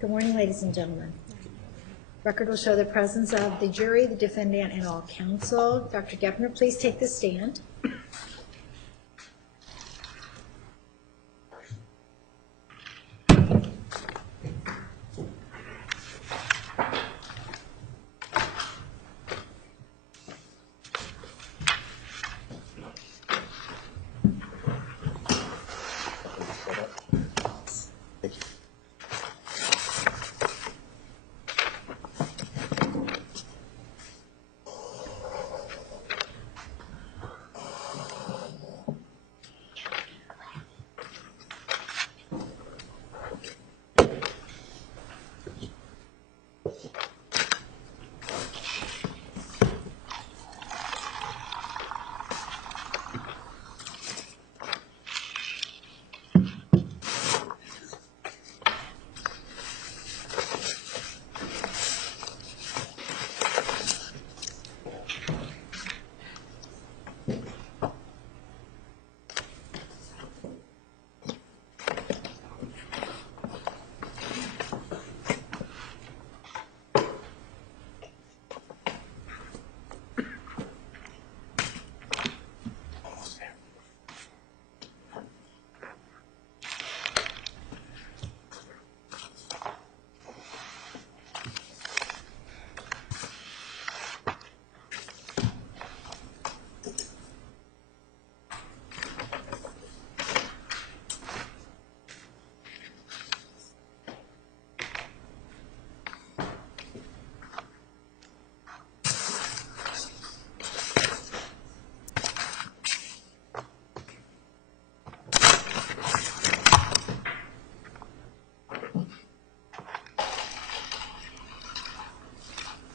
Good morning, ladies and gentlemen. Record will show the presence of the jury, the defendant, and all counsel. Dr. Gepner, please take the stand.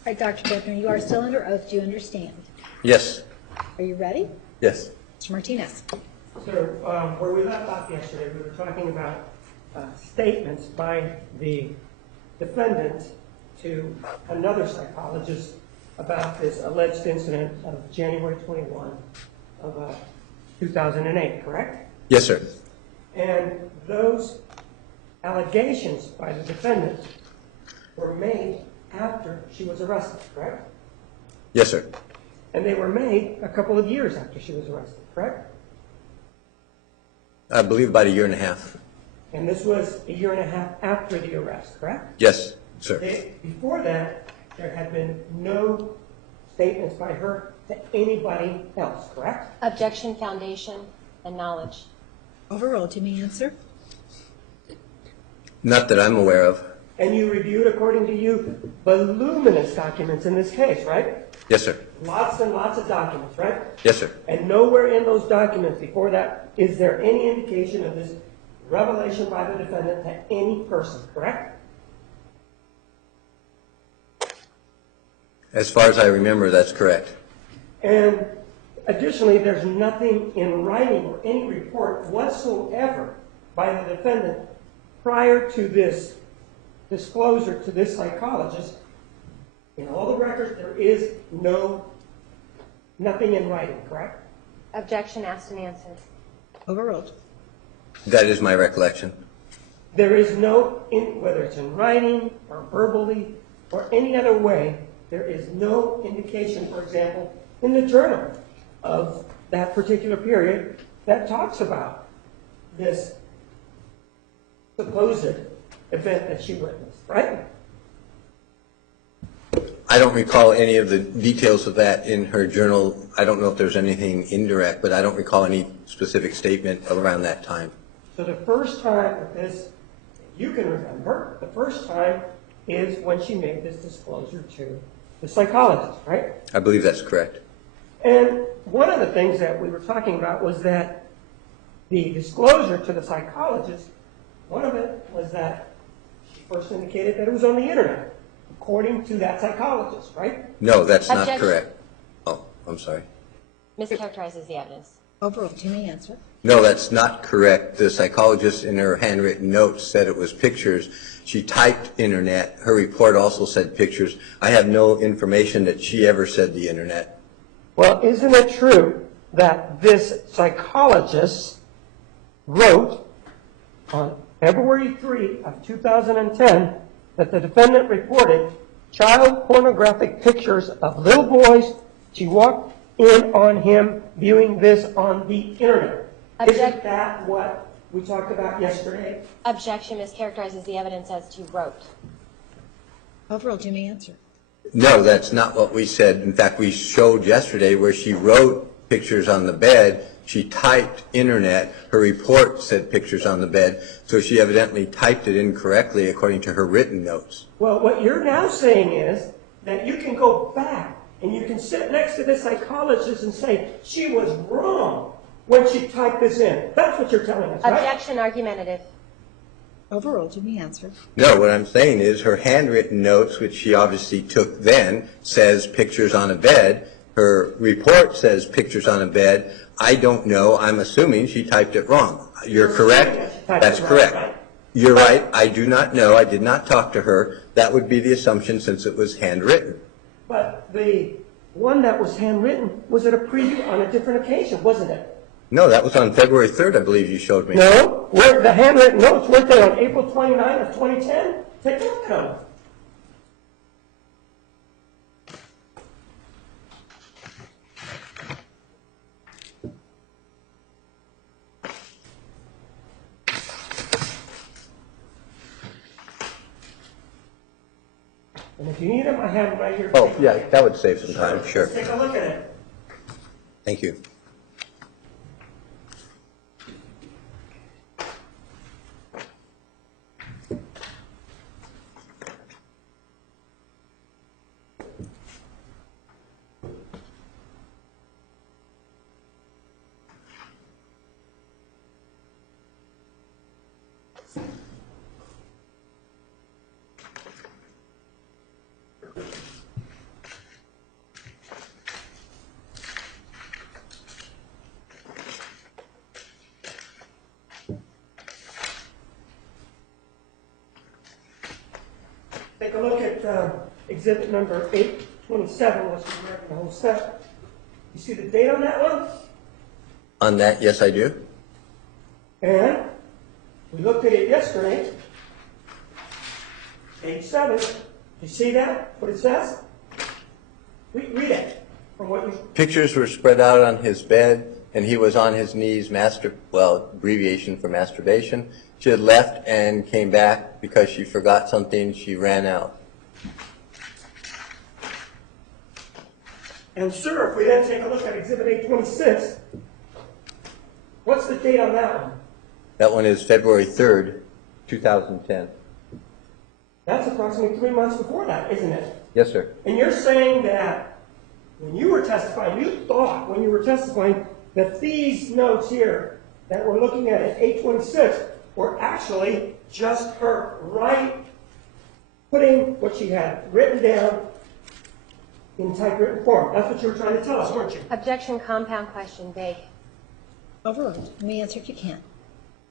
All right, Dr. Gepner, you are still under oath. Do you understand? Yes. Are you ready? Yes. Mr. Martinez. Sir, where we left off yesterday, we were talking about statements by the defendant to another psychologist about this alleged incident of January 21 of 2008, correct? Yes, sir. And those allegations by the defendant were made after she was arrested, correct? Yes, sir. And they were made a couple of years after she was arrested, correct? I believe about a year and a half. And this was a year and a half after the arrest, correct? Yes, sir. Before that, there had been no statements by her to anybody else, correct? Objection, foundation, and knowledge. Overruled. You may answer. Not that I'm aware of. And you reviewed, according to you, voluminous documents in this case, right? Yes, sir. Lots and lots of documents, right? Yes, sir. And nowhere in those documents before that is there any indication of this revelation by the defendant to any person, correct? As far as I remember, that's correct. And additionally, there's nothing in writing or any report whatsoever by the defendant prior to this disclosure to this psychologist. In all the records, there is nothing in writing, correct? Objection, asked and answered. Overruled. That is my recollection. There is no, whether it's in writing or verbally or any other way, there is no indication, for example, in the journal of that particular period that talks about this supposed event that she witnessed, right? I don't recall any of the details of that in her journal. I don't know if there's anything indirect, but I don't recall any specific statement around that time. So the first time that this, you can remember, the first time is when she made this disclosure to the psychologist, right? I believe that's correct. And one of the things that we were talking about was that the disclosure to the psychologist, one of it was that she first indicated that it was on the internet, according to that psychologist, right? No, that's not Objection. correct. Oh, I'm sorry. Mischaracterizes the evidence. Overruled. You may answer. No, that's not correct. The psychologist in her handwritten notes said it was pictures. She typed internet. Her report also said pictures. I have no information that she ever said the internet. Well, isn't it true that this psychologist wrote on February 3 of 2010 that the defendant reported child pornographic pictures of little boys. She walked in on him viewing this on the internet. Isn't that what we talked about yesterday? Objection mischaracterizes the evidence as to wrote. Overruled. You may answer. No, that's not what we said. In fact, we showed yesterday where she wrote pictures on the bed. She typed internet. Her report said pictures on the bed, so she evidently typed it incorrectly according to her written notes. Well, what you're now saying is that you can go back and you can sit next to this psychologist and say she was wrong when she typed this in. That's what you're telling us, right? Objection argumentative. Overruled. You may answer. No, what I'm saying is her handwritten notes, which she obviously took then, says pictures on a bed. Her report says pictures on a bed. I don't know. I'm assuming she typed it wrong. You're correct. That's correct. You're right. I do not know. I did not talk to her. That would be the assumption since it was handwritten. But the one that was handwritten was at a preview on a different occasion, wasn't it? No, that was on February 3rd, I believe you showed me. No. Where the handwritten notes, weren't they on April 29th of 2010? Take a look at them. And if you need them, I have them right here. Oh, yeah, that would save some time, sure. Take a look at it. Thank you. Take a look at exhibit number 827. Let's correct the whole set. You see the date on that one? On that, yes, I do. And we looked at it yesterday. Page 7. You see that? What it says? Read it. From what you... Pictures were spread out on his bed, and he was on his knees, abbreviation for masturbation. She had left and came back because she forgot something. She ran out. And sir, if we then take a look at exhibit 826, what's the date on that one? That one is February 3rd, 2010. That's approximately 3 months before that, isn't it? Yes, sir. And you're saying that when you were testifying, you thought when you were testifying that these notes here that we're looking at 826 were actually just her putting what she had written down in typewritten form. That's what you were trying to tell us, weren't you? Objection compound question vague. Overruled. You may answer if you can.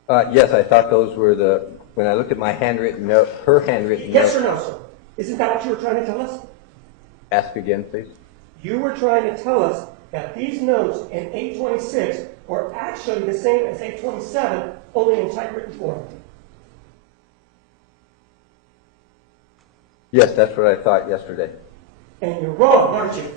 Yes, I thought those were when I looked at my handwritten note, her handwritten note. Yes or no, sir? Isn't that what you were trying to tell us? Ask again, please. You were trying to tell us that these notes in 826 were actually the same as 827, only in typewritten form. Yes, that's what I thought yesterday. And you're wrong, aren't you?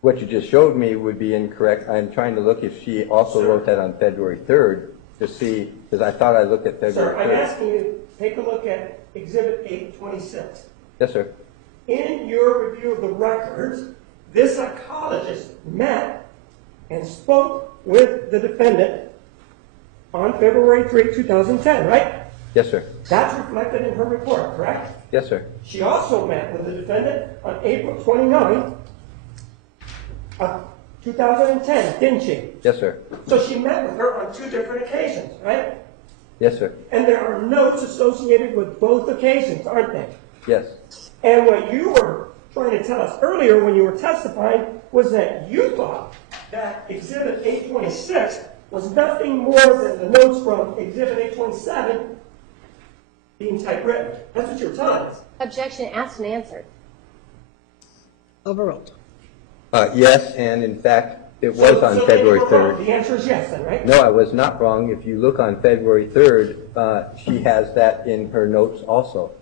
What you just showed me would be incorrect. I'm trying to look if she also wrote that on February 3rd to see, because I thought I looked at February 3rd. Sir, I'm asking you to take a look at Exhibit 826. Yes, sir. In your review of the records, this psychologist met and spoke with the defendant on February 3, 2010, right? Yes, sir. That's reflected in her report, correct? Yes, sir. She also met with the defendant on April 29th of 2010, didn't she? Yes, sir. So she met with her on 2 different occasions, right? Yes, sir. And there are notes associated with both occasions, aren't there? Yes. And what you were trying to tell us earlier when you were testifying was that you thought that Exhibit 826 was nothing more than the notes from Exhibit 827 being typewritten. That's what you were telling us. Objection asked and answered. Overruled. Yes, and in fact, It was on So February then you were wrong. 3rd. The answer is yes then, right? No, I was not wrong. If you look on February 3rd, she has that in her notes also.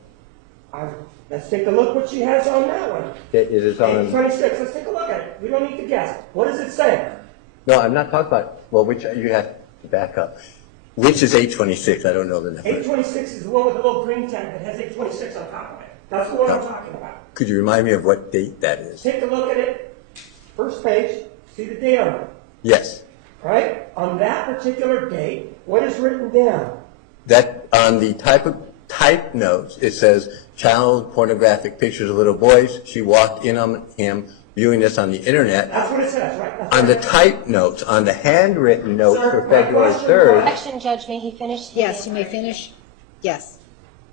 Let's take a look what she has on that one. It is on, 826, let's take a look at it. We don't need to guess. What does it say? no, I'm not talking about, well, which, you have to back up. Which is 826? I don't know the number. 826 is the one with the little green tag that has 826 on top of it. That's the one I'm talking about. Could you remind me of what date that is? Take a look at it. First page, see the date on it. Yes. Right? On that particular date, what is written down? That, on the type notes, it says child pornographic pictures of little boys. She walked in on him viewing this on the internet. That's what it says, right? That's On the right. type notes, on the handwritten notes Sir, for my February question 3rd. Objection, Judge, may he finish? Yes, you may finish. Yes,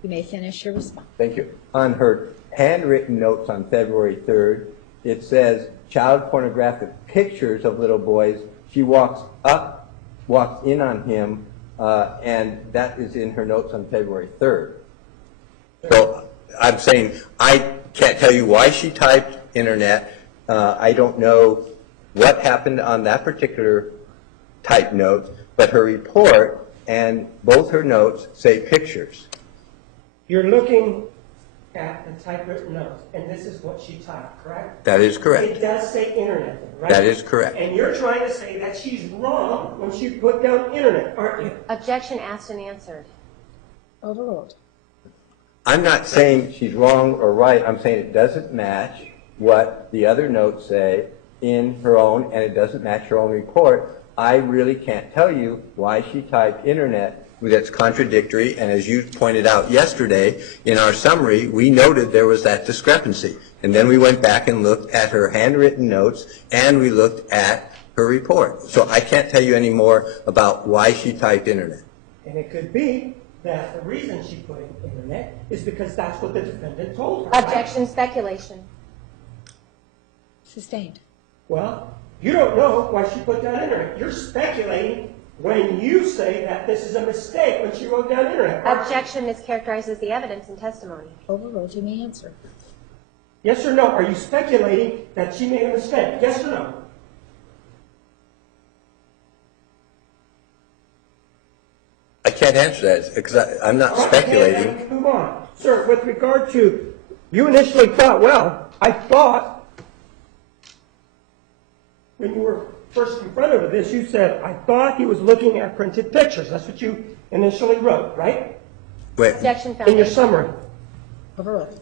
you may finish your response. Thank you. On her handwritten notes on February 3rd, it says child pornographic pictures of little boys. She walks in on him, and that is in her notes on February 3rd. So I'm saying I can't tell you why she typed internet. I don't know what happened on that particular type note, but her report and both her notes say pictures. You're looking at the typewritten notes, and this is what she typed, correct? That is It correct. does say internet, right? That is correct. And you're trying to say that she's wrong when she put down internet, aren't you? Objection asked and answered. Overruled. I'm not saying she's wrong or right. I'm saying it doesn't match what the other notes say in her own, and it doesn't match her own report. I really can't tell you why she typed internet. That's contradictory, and as you pointed out yesterday in our summary, we noted there was that discrepancy. And then we went back and looked at her handwritten notes, and we looked at her report. So I can't tell you any more about why she typed internet. And it could be that the reason she put in internet is because that's what the defendant told her. right? Objection, speculation. Sustained. Well, you don't know why she put down internet. You're speculating when you say that this is a mistake when she wrote down internet. Objection mischaracterizes the evidence and testimony. Overruled. You may answer. Yes or no? Are you speculating that she made a mistake? Yes or no? I can't answer that because I'm not All right, speculating. okay, let's move on. Sir, with regard to, you initially thought, well, I thought, when you were first confronted with this, you said, I thought he was looking at printed pictures. That's what you initially wrote, right? Wait, Objection, In your foundation. summary. Overruled.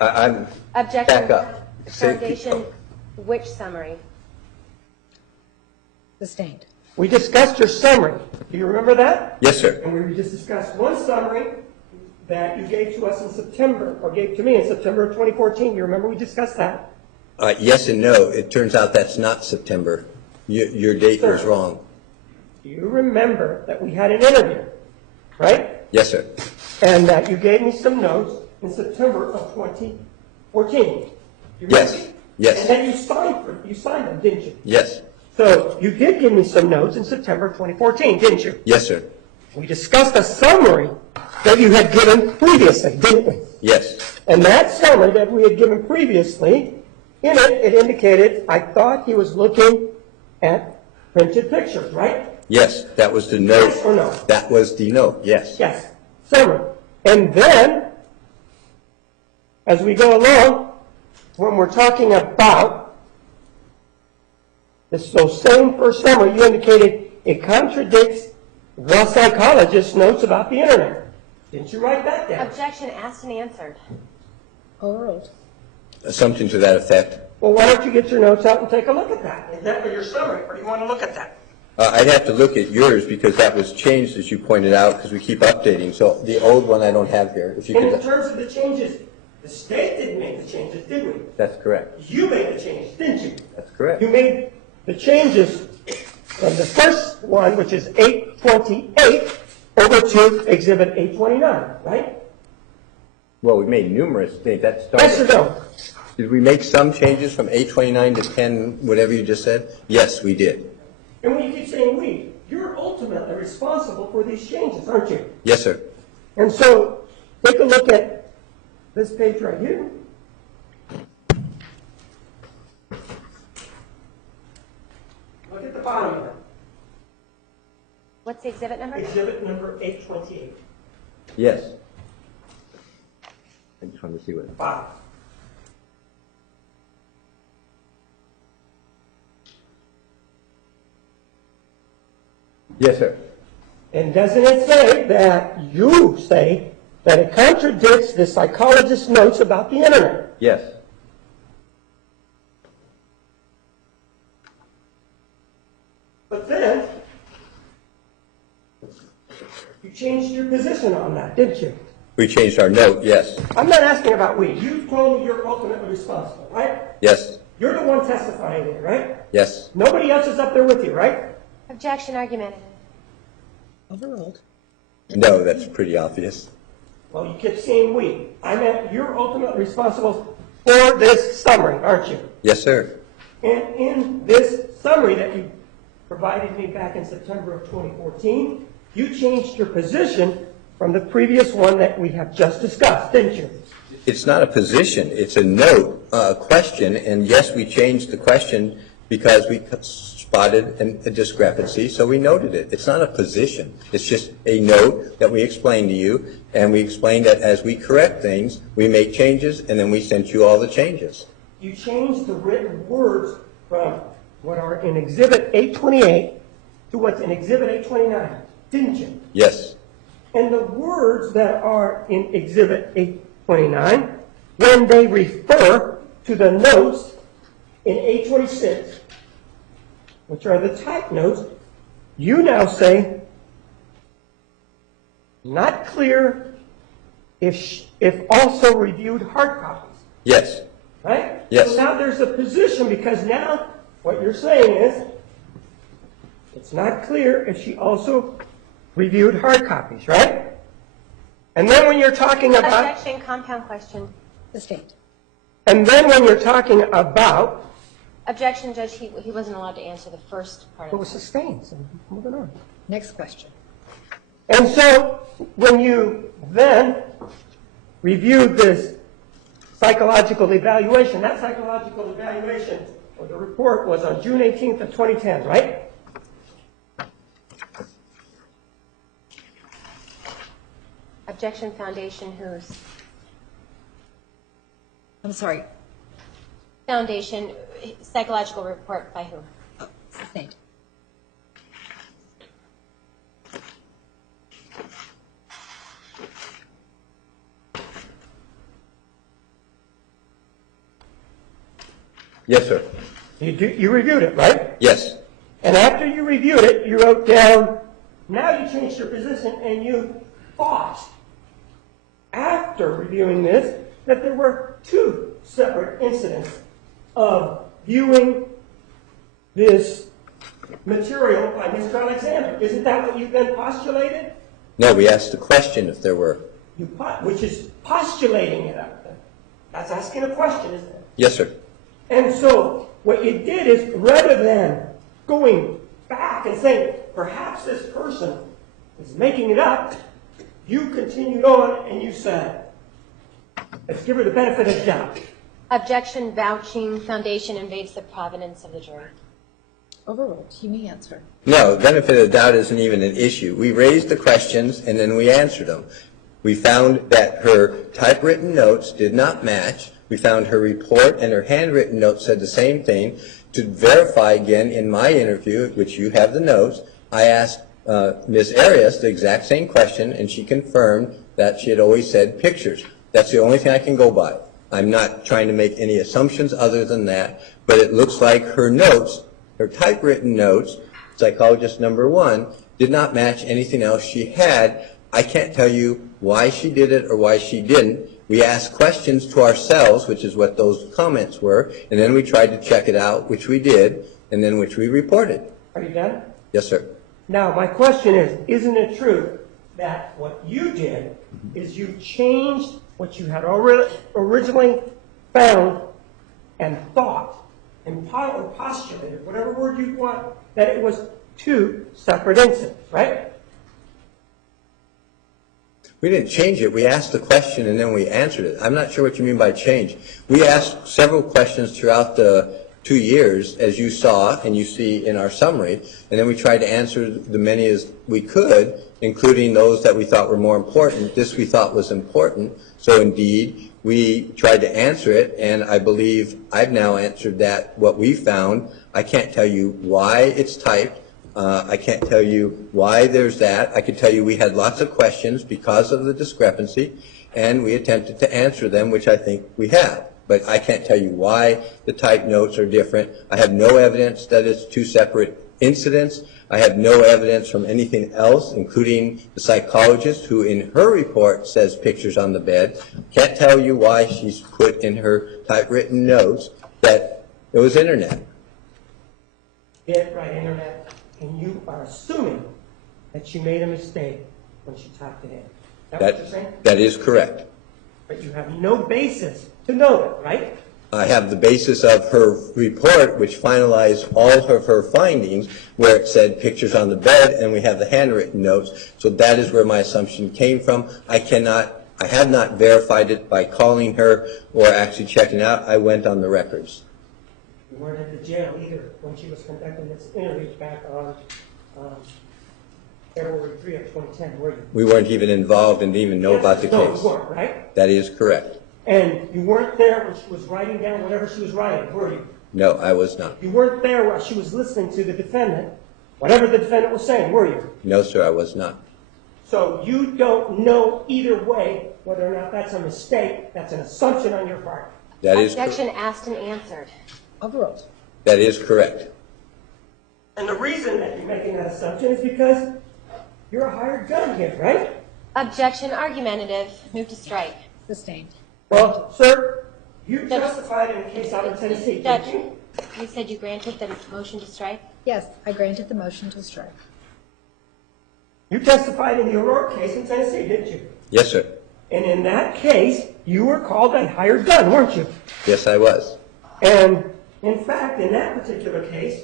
I'm Objection. back up. Foundation, which summary? Sustained. We discussed your summary. Do you remember that? Yes, sir. And we just discussed one summary that you gave to us in September, or gave to me in September of 2014. You remember we discussed that? Yes and no. It turns out that's not September. Your date was Sir. wrong. Do you remember that we had an interview, right? Yes, sir. And that you gave me some notes in September of 2014. Do you remember? Yes. Yes. And then you signed them, didn't you? Yes. So you did give me some notes in September of 2014, didn't you? Yes, sir. We discussed a summary that you had given previously, didn't we? Yes. And that summary that we had given previously, in it, it indicated, I thought he was looking at printed pictures, right? Yes. That was the note. Yes or no? That was the note. Yes. Yes, summary. And then, as we go along, when we're talking about this so same first summary, you indicated it contradicts the psychologist's notes about the internet. Didn't you write that down? Objection asked and answered. Overruled. Something to that effect. Well, why don't you get your notes out and take a look at that? Is that for your summary, or do you want to look at that? I'd have to look at yours because that was changed, as you pointed out, because we keep updating. So the old one I don't have here. If you And in could, terms of the changes, the state didn't make the changes, did we? that's correct. You made the changes, didn't you? That's correct. You made the changes from the first one, which is 828, over to Exhibit 829, right? Well, we made numerous things. That Yes or started. no? Did we make some changes from 829 to 10, whatever you just said? Yes, we did. And when you keep saying we, you're ultimately responsible for these changes, aren't you? Yes, sir. And so, take a look at this page right here. Look at the bottom of it. What's the exhibit number? Exhibit number 828. Yes. I just wanted to see what. Bottom. Yes, sir. And doesn't it say that you say that it contradicts the psychologist's notes about the internet? Yes. But then, you changed your position on that, didn't you? We changed our note, yes. I'm not asking about we. You told me you're ultimately responsible, right? Yes. You're the one testifying here, right? Yes. Nobody else is up there with you, right? Objection argumentative. Overruled. No, that's pretty obvious. Well, you kept saying we. I meant you're ultimately responsible for this summary, aren't you? Yes, sir. And in this summary that you provided me back in September of 2014, you changed your position from the previous one that we have just discussed, didn't you? It's not a position, it's a note, a question, and yes, we changed the question because we spotted a discrepancy, so we noted it. It's not a position. It's just a note that we explained to you, and we explained that as we correct things, we make changes, and then we sent you all the changes. You changed the written words from what are in Exhibit 828 to what's in Exhibit 829, didn't you? Yes. And the words that are in Exhibit 829, when they refer to the notes in 826, which are the type notes, you now say, not clear if also reviewed hard copies. Yes. Right? Yes. So now there's a position because now what you're saying is it's not clear if she also reviewed hard copies, right? And then when you're talking about, Objection, compound question. Sustained. and then when you're talking about, Objection, Judge, he wasn't allowed to answer the first part it of was sustained, so moving on. Next question. And so when you then reviewed this psychological evaluation, that psychological evaluation or the report was on June 18th of 2010, right? Objection, foundation, whose? I'm sorry. Foundation, psychological report by whom? Sustained. Yes, sir. You reviewed it, right? Yes. And after you reviewed it, you wrote down, now you changed your position and you thought, after reviewing this, that there were two separate incidents of viewing this material by Mr. Alexander. Isn't that what you then postulated? No, we asked the question if there were. Which is postulating it out there. That's asking a question, isn't it? Yes, sir. And so what you did is, rather than going back and saying, perhaps this person is making it up, you continued on and you said, let's give her the benefit of the doubt. Objection, vouching, foundation invades the provenance of the jury. Overruled. You may answer. No, benefit of the doubt isn't even an issue. We raised the questions and then we answered them. We found that her typewritten notes did not match. We found her report and her handwritten notes said the same thing. To verify again in my interview, which you have the notes, I asked Ms. Arias the exact same question and she confirmed that she had always said pictures. That's the only thing I can go by. I'm not trying to make any assumptions other than that, but it looks like her notes, her typewritten notes, psychologist number 1, did not match anything else she had. I can't tell you why she did it or why she didn't. We asked questions to ourselves, which is what those comments were, and then we tried to check it out, which we did, and then which we reported. Are you done? Yes, sir. Now, my question is, isn't it true that what you did is you changed what you had originally found and thought and postulated, whatever word you want, that it was two separate incidents, right? We didn't change it. We asked the question and then we answered it. I'm not sure what you mean by change. We asked several questions throughout the 2 years, as you saw and you see in our summary, and then we tried to answer the many as we could, including those that we thought were more important. This we thought was important, so indeed we tried to answer it, and I believe I've now answered that, what we found. I can't tell you why it's typed. I can't tell you why there's that. I could tell you we had lots of questions because of the discrepancy, and we attempted to answer them, which I think we have. But I can't tell you why the typed notes are different. I have no evidence that it's two separate incidents. I have no evidence from anything else, including the psychologist who in her report says pictures on the bed. Can't tell you why she's put in her typewritten notes that it was internet. Get right, internet, and you are assuming that she made a mistake when she typed it in. Is that what you're saying? That is correct. But you have no basis to know it, right? I have the basis of her report, which finalized all of her findings, where it said pictures on the bed, and we have the handwritten notes. So that is where my assumption came from. I have not verified it by calling her or actually checking out. I went on the records. You weren't at the jail either when she was conducting this interview back on February 3 of 2010, were you? We weren't even involved and didn't even know about the No, case. you weren't, right? That is correct. And you weren't there when she was writing down whatever she was writing, were you? No, I was not. You weren't there while she was listening to the defendant, whatever the defendant was saying, were you? No, sir, I was not. So you don't know either way whether or not that's a mistake, that's an assumption on your part. That is Objection asked and answered. Overruled. That is correct. And the reason that you're making that assumption is because you're a hired gun here, right? Objection argumentative. Move to strike. Sustained. Well, sir, you testified in a case out in Tennessee, Judge, didn't you? you said you granted the motion to strike? Yes, I granted the motion to strike. You testified in the O'Rourke case in Tennessee, didn't you? Yes, sir. And in that case, you were called a hired gun, weren't you? Yes, I was. And in fact, in that particular case,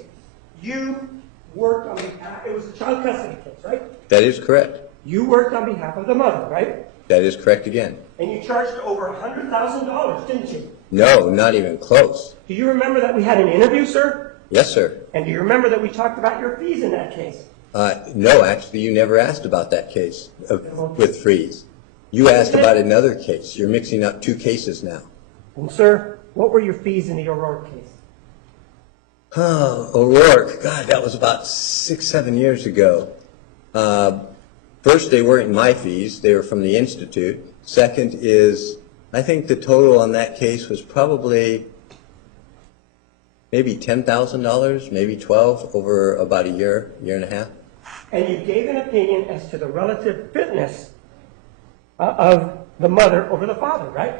you worked on behalf, it was a child custody case, right? That is correct. You worked on behalf of the mother, right? That is correct again. And you charged over $100,000, didn't you? No, not even close. Do you remember that we had an interview, sir? Yes, sir. And do you remember that we talked about your fees in that case? No, actually, you never asked about that case with Freeze. You asked about another case. You're mixing up two cases now. And sir, what were your fees in the O'Rourke case? Oh, O'Rourke. God, that was about 6-7 years ago. First, they weren't my fees. They were from the Institute. Second is, I think the total on that case was probably maybe $10,000, maybe $12,000 over about a year and a half. And you gave an opinion as to the relative fitness of the mother over the father, right?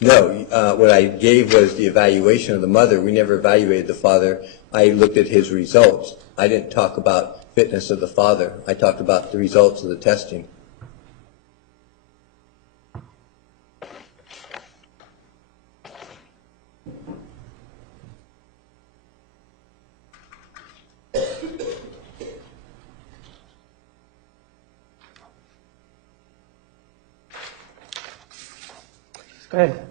No, what I gave was the evaluation of the mother. We never evaluated the father. I looked at his results. I didn't talk about fitness of the father. I talked about the results of the testing. Go ahead.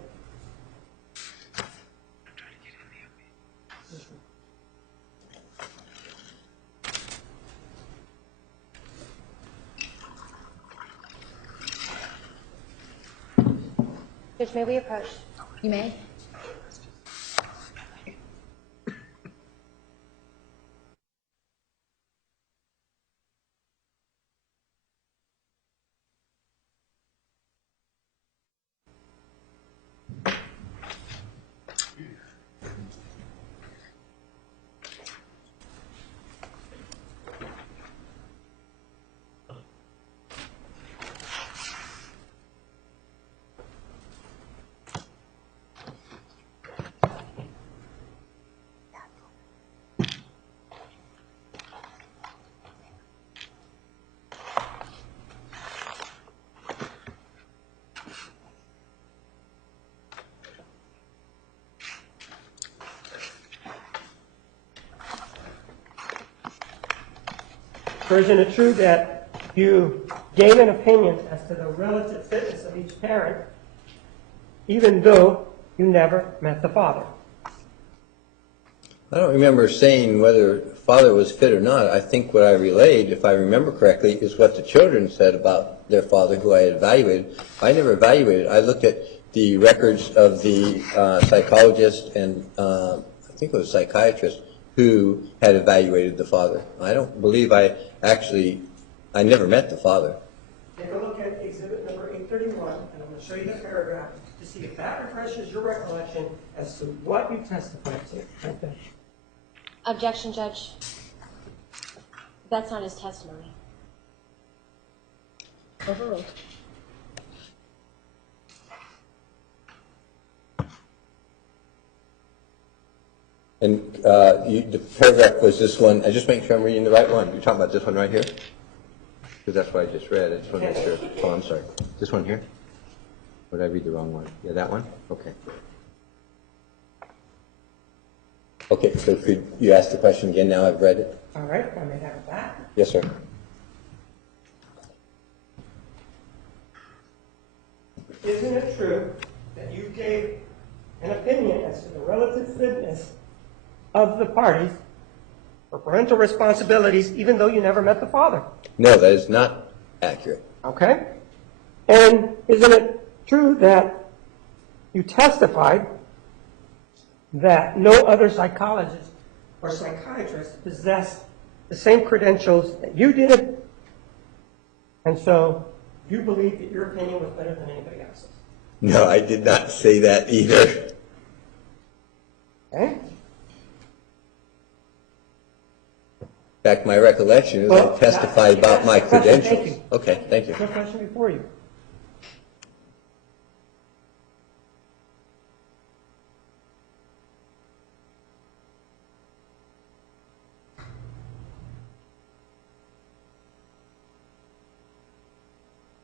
Judge, may we approach? You may. Or isn't it true that you gave an opinion as to the relative fitness of each parent, even though you never met the father? I don't remember saying whether father was fit or not. I think what I relayed, if I remember correctly, is what the children said about their father, who I had evaluated. I never evaluated. I looked at the records of the psychologist and I think it was psychiatrist who had evaluated the father. I don't believe I never met the father. Take a look at exhibit number 831, and I'm going to show you the paragraph to see if that refreshes your recollection as to what you testified to. Okay. Objection, Judge. That's not his testimony. Overruled. And the paragraph was this one. I just make sure I'm reading the right one. You're talking about this one right here? Because that's what I just read. I just want to make sure. Oh, I'm sorry. This one here? Or did I read the wrong one? Yeah, that one? Okay. Okay, so could you ask the question again now I've read it? All right, I may have it back. Yes, sir. Isn't it true that you gave an opinion as to the relative fitness of the parties for parental responsibilities even though you never met the father? No, that is not accurate. Okay. And isn't it true that you testified that no other psychologist or psychiatrist possessed the same credentials that you did, and so you believe that your opinion was better than anybody else's? No, I did not say that either. Okay? In fact, my recollection is Well, I testified about my that's the question. credentials. Thank you. Okay, thank you. No question before you.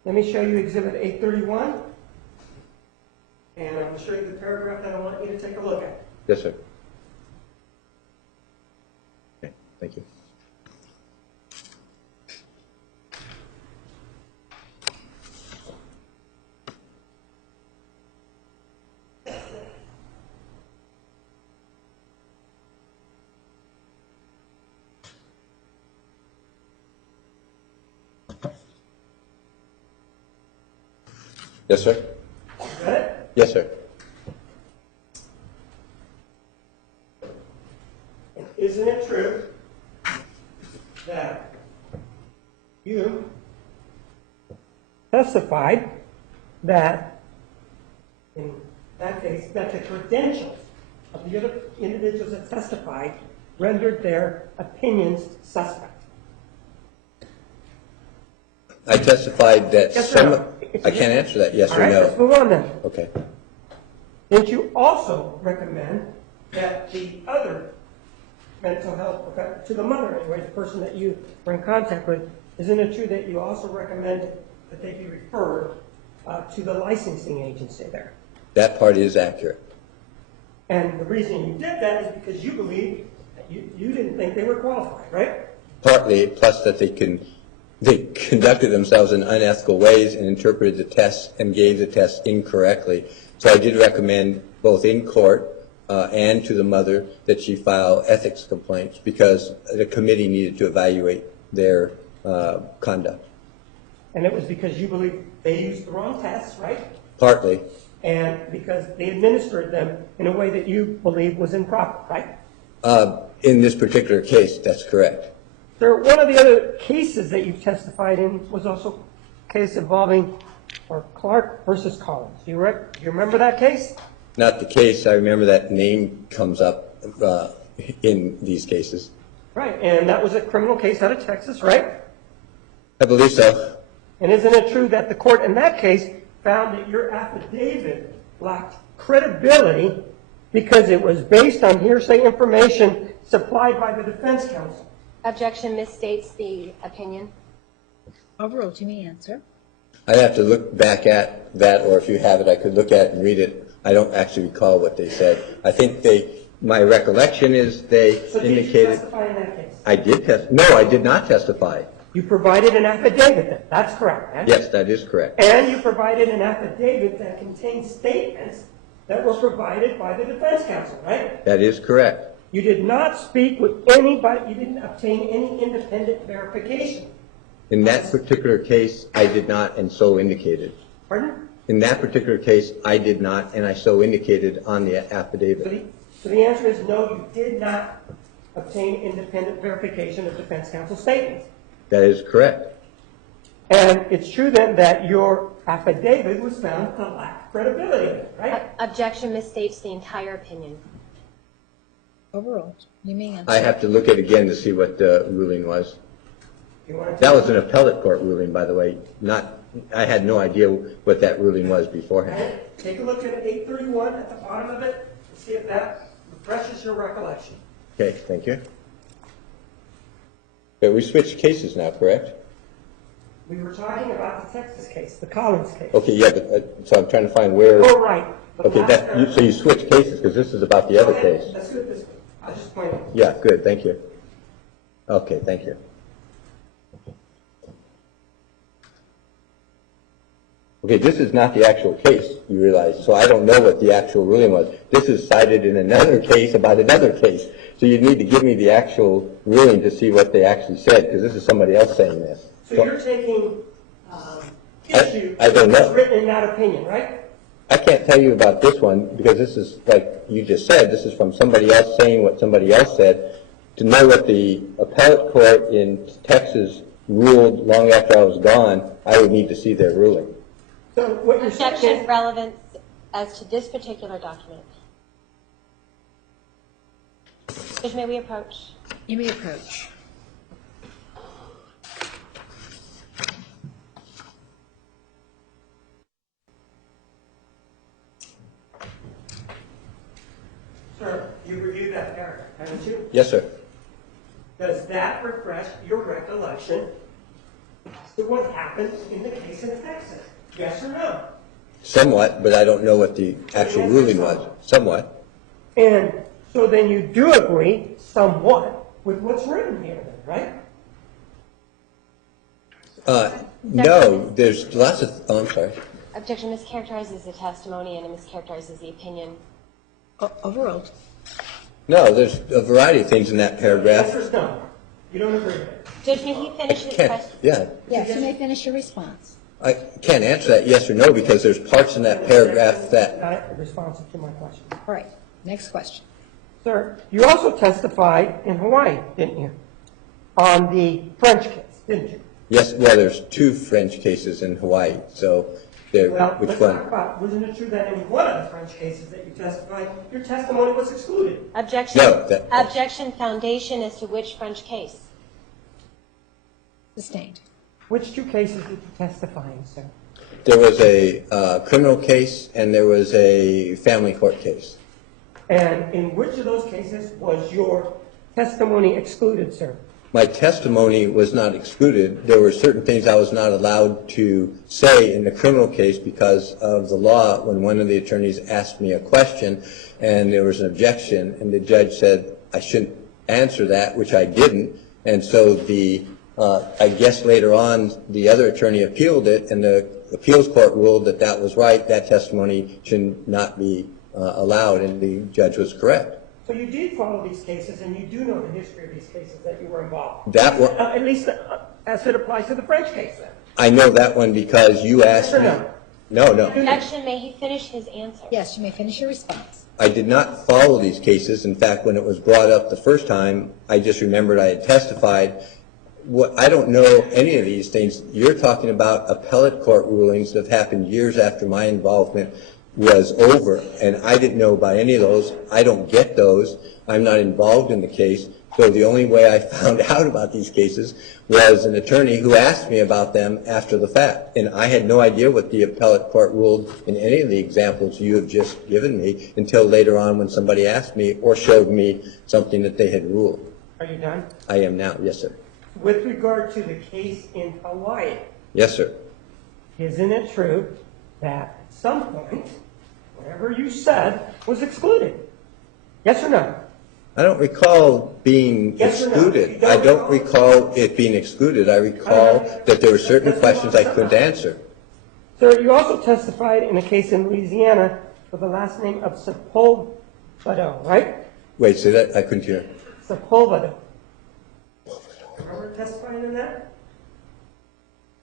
Let me show you Exhibit 831, and I'm going to show you the paragraph that I want you to take a look at. Yes, sir. Okay, thank you. Yes, sir. Got it? Yes, sir. Isn't it true that you testified that, in that case, that the credentials of the other individuals that testified rendered their opinions suspect? I testified that Yes, some. sir. I can't answer that. Yes All or right, no. let's move on then. Okay. Didn't you also recommend that the other mental health, to the mother anyway, the person that you were in contact with, isn't it true that you also recommended that they be referred to the licensing agency there? That part is accurate. And the reason you did that is because you believed that you didn't think they were qualified, right? Partly, plus that they conducted themselves in unethical ways and interpreted the tests and gave the tests incorrectly. So I did recommend both in court and to the mother that she file ethics complaints because the committee needed to evaluate their conduct. And it was because you believed they used the wrong tests, right? Partly. And because they administered them in a way that you believe was improper, right? In this particular case, that's correct. Sir, one of the other cases that you testified in was also a case involving Clark versus Collins. Do you remember that case? Not the case. I remember that name comes up in these cases. Right, and that was a criminal case out of Texas, right? I believe so. And isn't it true that the court in that case found that your affidavit lacked credibility because it was based on hearsay information supplied by the defense counsel? Objection misstates the opinion. Overruled. You may answer. I'd have to look back at that, or if you have it, I could look at it and read it. I don't actually recall what they said. I think my recollection is they So did you indicated. testify in that case? I did No, I did not testify. You provided an affidavit then. That's correct, right? Yes, that is correct. And you provided an affidavit that contained statements that were provided by the defense counsel, right? That is correct. You did not speak with anybody, you didn't obtain any independent verification. In that particular case, I did not, and so indicated. Pardon? In that particular case, I did not, and I so indicated on the affidavit. So the answer is no, you did not obtain independent verification of defense counsel statements. That is correct. And it's true then that your affidavit was found to lack credibility, right? Objection misstates the entire opinion. Overruled. You may answer. I have to look at it again to see what the ruling was. That was an appellate court ruling, by the way. I had no idea what that ruling was beforehand. Take a look at 831 at the bottom of it and see if that refreshes your recollection. Okay, thank you. Okay, we switched cases now, correct? We were talking about the Texas case, the Collins case. Okay, yeah, but so I'm trying to find where. Oh, right. Okay, so you switched cases because this is about the other case. Let's do it this way. I'll just point it. Yeah, good, thank you. Okay, thank you. Okay, this is not the actual case, you realize, so I don't know what the actual ruling was. This is cited in another case about another case. So you need to give me the actual ruling to see what they actually said, because this is somebody else saying this. So you're taking issue I don't with know. what's written in that opinion, right? I can't tell you about this one, because this is, like you just said, this is from somebody else saying what somebody else said. To know what the appellate court in Texas ruled long after I was gone, I would need to see their ruling. So what you're saying Objection is, relevance as to this particular document. Judge, may we approach? You may approach. sir, you reviewed that paragraph, haven't you? Yes, sir. Does that refresh your recollection as to what happened in the case in Texas? Yes or no? Somewhat, but I don't know what the actual ruling was. Somewhat. And so then you do agree somewhat with what's written here, then, right? No, there's lots of, oh, I'm sorry. Objection mischaracterizes the testimony and it mischaracterizes the opinion. Overruled. No, there's a variety of things in that paragraph. Answer's no. You don't agree with it. Judge, may he finish his Can't, question? yeah. Yes, you may finish your response. I can't answer that yes or no because there's parts in that paragraph that, Not responsive to my question. All right, next question. Sir, you also testified in Hawaii, didn't you? On the French case, didn't you? yes, well, there's two French cases in Hawaii, so there, Well, which let's one? talk about, wasn't it true that in one of the French cases that you testified, your testimony was excluded? Objection. No, Objection foundation as to which French case? Sustained. Which two cases did you testify in, sir? There was a criminal case and there was a family court case. And in which of those cases was your testimony excluded, sir? My testimony was not excluded. There were certain things I was not allowed to say in the criminal case because of the law when one of the attorneys asked me a question and there was an objection and the judge said I shouldn't answer that, which I didn't. And so I guess later on the other attorney appealed it and the appeals court ruled that that was right. That testimony should not be allowed and the judge was correct. So you did follow these cases, and you do know the history of these cases that you were involved in. That one, At least as it applies to the French case, then. I know that one because you asked Yes or me. no? No. Objection, may he finish his answer? Yes, you may finish your response. I did not follow these cases. In fact, when it was brought up the first time, I just remembered I had testified. I don't know any of these things. You're talking about appellate court rulings that have happened years after my involvement was over, and I didn't know about any of those. I don't get those. I'm not involved in the case. So the only way I found out about these cases was an attorney who asked me about them after the fact. And I had no idea what the appellate court ruled in any of the examples you have just given me until later on when somebody asked me or showed me something that they had ruled. Are you done? I am now. Yes, sir. With regard to the case in Hawaii, Yes, sir. isn't it true that at some point, whatever you said was excluded? Yes or no? I don't recall being Yes or no? excluded. You I don't don't recall? recall it being excluded. I recall that there were certain questions I couldn't answer. Sir, you also testified in a case in Louisiana with the last name of Sepulvado, right? Wait, say that? I couldn't hear. Sepulveda. Remember testifying in that?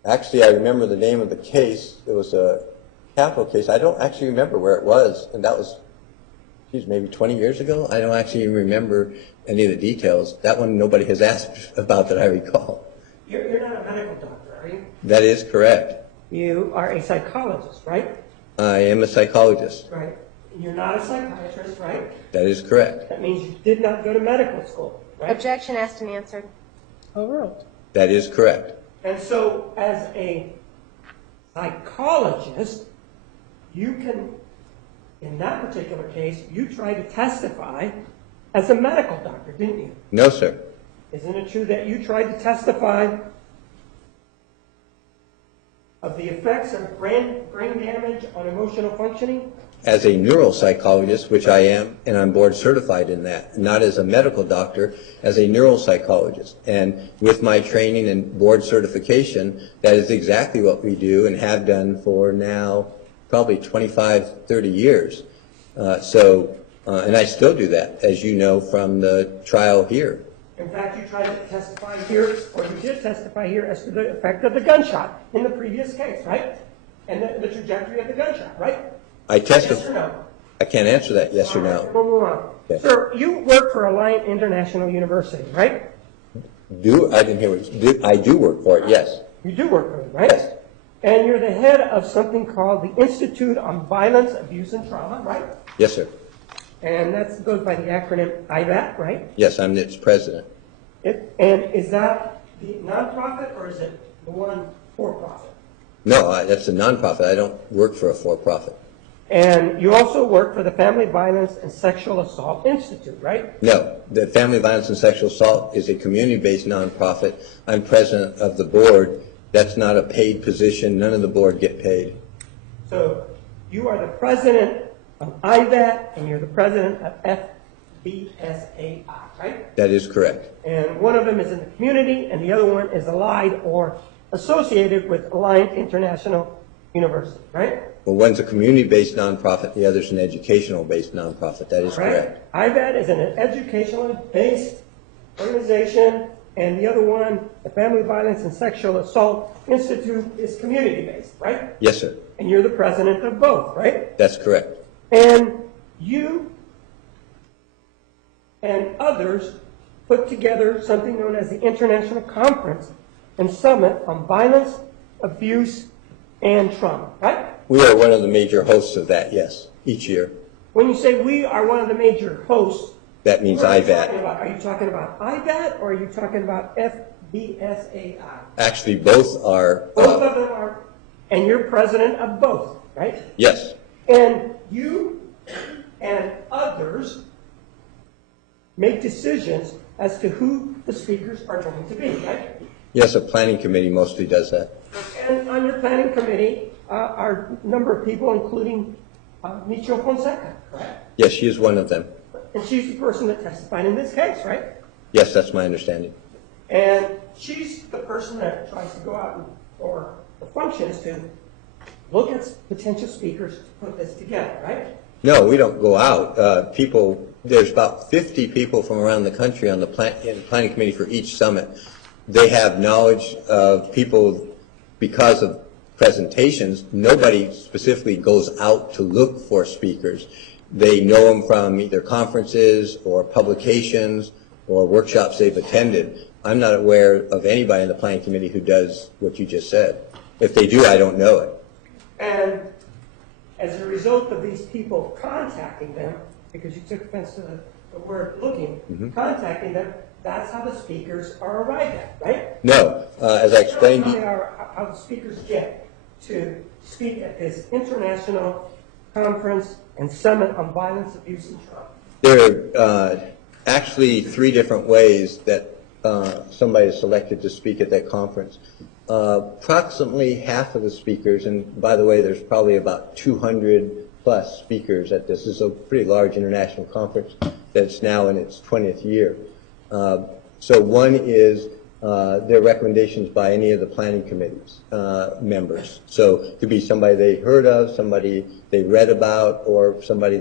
Actually, I remember the name of the case. It was a capital case. I don't actually remember where it was, and that was, geez, maybe 20 years ago. I don't actually remember any of the details. That one nobody has asked about that I recall. You're not a medical doctor, are you? That is correct. You are a psychologist, right? I am a psychologist. Right. You're not a psychiatrist, right? That is correct. That means you did not go to medical school, right? Objection asked and answered. Overruled. That is correct. And so, as a psychologist, you can, in that particular case, you tried to testify as a medical doctor, didn't you? No, sir. Isn't it true that you tried to testify of the effects of brain damage on emotional functioning? As a neuropsychologist, which I am, and I'm board certified in that, not as a medical doctor, as a neuropsychologist. And with my training and board certification, that is exactly what we do and have done for now probably 25, 30 years. And I still do that, as you know from the trial here. In fact, you tried to testify here, or you did testify here, as to the effect of the gunshot in the previous case, right? And the trajectory of the gunshot, right? I Yes or testify. no? I can't answer that, yes or All right, no. we'll move on. Okay. Sir, you work for Alliant International University, right? I didn't hear what you said. I do work for it, yes. You do work for it, right? Yes. And you're the head of something called the Institute on Violence, Abuse, and Trauma, right? Yes, sir. And that goes by the acronym IVAT, right? Yes, I'm its president. And is that the nonprofit, or is it the one for-profit? No, that's a nonprofit. I don't work for a for-profit. And you also work for the Family Violence and Sexual Assault Institute, right? No, the Family Violence and Sexual Assault is a community-based nonprofit. I'm president of the board. That's not a paid position. None of the board get paid. So you are the president of IVAT, and you're the president of FBSAI, right? That is correct. And one of them is in the community, and the other one is allied or associated with Alliant International University, right? Well, one's a community-based nonprofit. The other's an educational-based nonprofit. That is Right? correct. IVAT is an educational-based organization, and the other one, the Family Violence and Sexual Assault Institute, is community-based, right? Yes, sir. And you're the president of both, right? That's correct. And you and others put together something known as the International Conference and Summit on Violence, Abuse, and Trauma, right? We are one of the major hosts of that, yes, each year. When you say we are one of the major hosts, That means what are you talking IVAT. about? Are you talking about IVAT, or are you talking about FBSAI? Actually, both are, Both of them are, and you're president of both, right? yes, And you and others make decisions as to who the speakers are going to be, right? yes, a planning committee mostly does that. And on your planning committee are a number of people, including Micho Fonseca, correct? Yes, she is one of them. And she's the person that testified in this case, right? Yes, that's my understanding. And she's the person that tries to go out and, or the function is to look at potential speakers to put this together, right? No, we don't go out. There's about 50 people from around the country on the planning committee for each summit. They have knowledge of people because of presentations. Nobody specifically goes out to look for speakers. They know them from either conferences or publications or workshops they've attended. I'm not aware of anybody in the planning committee who does what you just said. If they do, I don't know it. And as a result of these people contacting them, because you took offense to the word looking, contacting them, that's how the speakers are arrived at, right? No, as I explained, How the speakers get to speak at this international conference and summit on violence, abuse, and trauma. there are actually 3 different ways that somebody is selected to speak at that conference. Approximately half of the speakers, and by the way, there's probably about 200 plus speakers at this. This is a pretty large international conference that's now in its 20th year. So one is their recommendations by any of the planning committee's members. So it could be somebody they heard of, somebody they read about, or somebody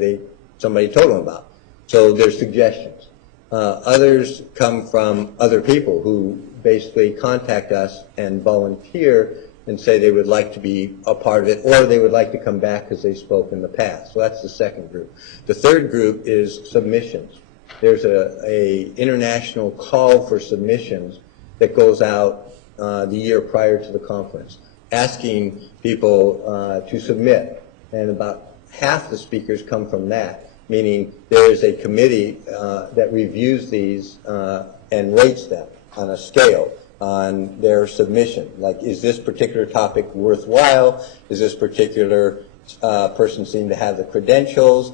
told them about. So there's suggestions. Others come from other people who basically contact us and volunteer and say they would like to be a part of it, or they would like to come back because they spoke in the past. So that's the second group. The third group is submissions. There's a international call for submissions that goes out the year prior to the conference, asking people to submit, and about half the speakers come from that, meaning there is a committee that reviews these and rates them on a scale on their submission. Like, is this particular topic worthwhile? Is this particular person seem to have the credentials?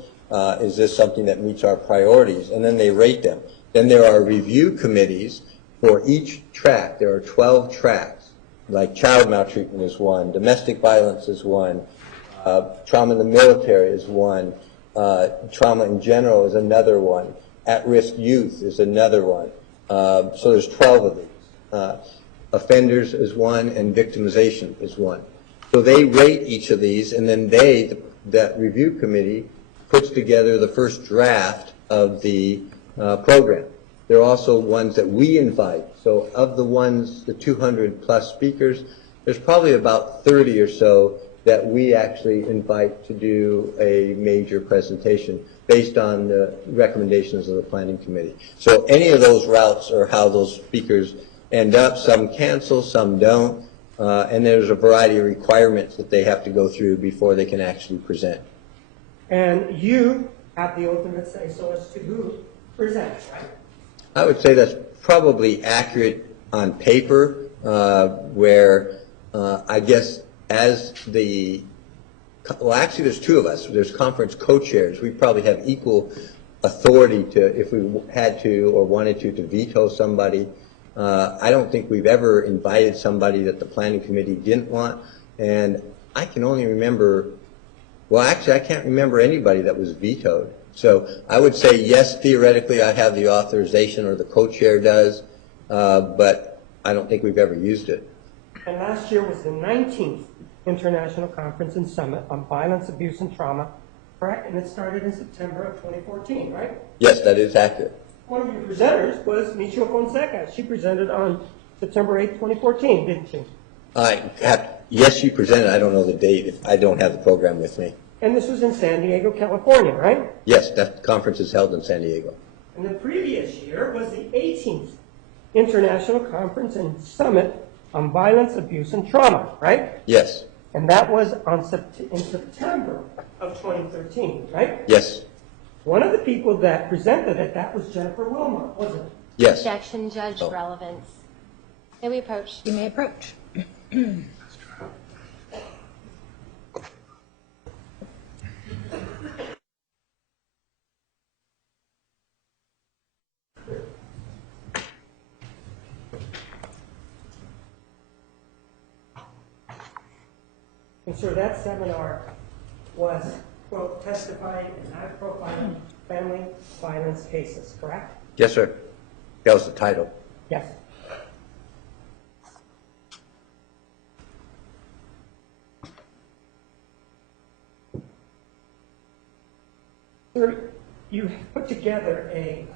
Is this something that meets our priorities? And then they rate them. Then there are review committees for each track. There are 12 tracks, like child maltreatment is one, domestic violence is one, trauma in the military is one, trauma in general is another one, at-risk youth is another one. So there's 12 of these. Offenders is one, and victimization is one. So they rate each of these, and then that review committee, puts together the first draft of the program. There are also ones that we invite. So of the ones, the 200 plus speakers, there's probably about 30 or so that we actually invite to do a major presentation based on the recommendations of the planning committee. So any of those routes are how those speakers end up. Some cancel, some don't, and there's a variety of requirements that they have to go through before they can actually present. And you have the ultimate say-so as to who presents, right? I would say that's probably accurate on paper, where I guess as well, actually there's two of us. There's conference co-chairs. We probably have equal authority to, if we had to or wanted to veto somebody. I don't think we've ever invited somebody that the planning committee didn't want, and I can only remember, well, actually I can't remember anybody that was vetoed. So I would say yes, theoretically I have the authorization, or the co-chair does, but I don't think we've ever used it. And last year was the 19th International Conference and Summit on Violence, Abuse, and Trauma, correct? And it started in September of 2014, right? Yes, that is accurate. One of your presenters was Michio Fonseca. She presented on September 8th, 2014, didn't she? Yes, she presented. I don't know the date. I don't have the program with me. And this was in San Diego, California, right? Yes, that conference is held in San Diego. And the previous year was the 18th International Conference and Summit on Violence, Abuse, and Trauma, right? Yes. And that was in September of 2013, right? Yes. One of the people that presented at that was Jennifer Wilmot, wasn't it? Yes. Objection, Judge, relevance. May we approach? You may approach. And so that seminar was, quote, testifying in high-profile family violence cases, correct? Yes, sir. That was the title. Yes. Sir, you put together a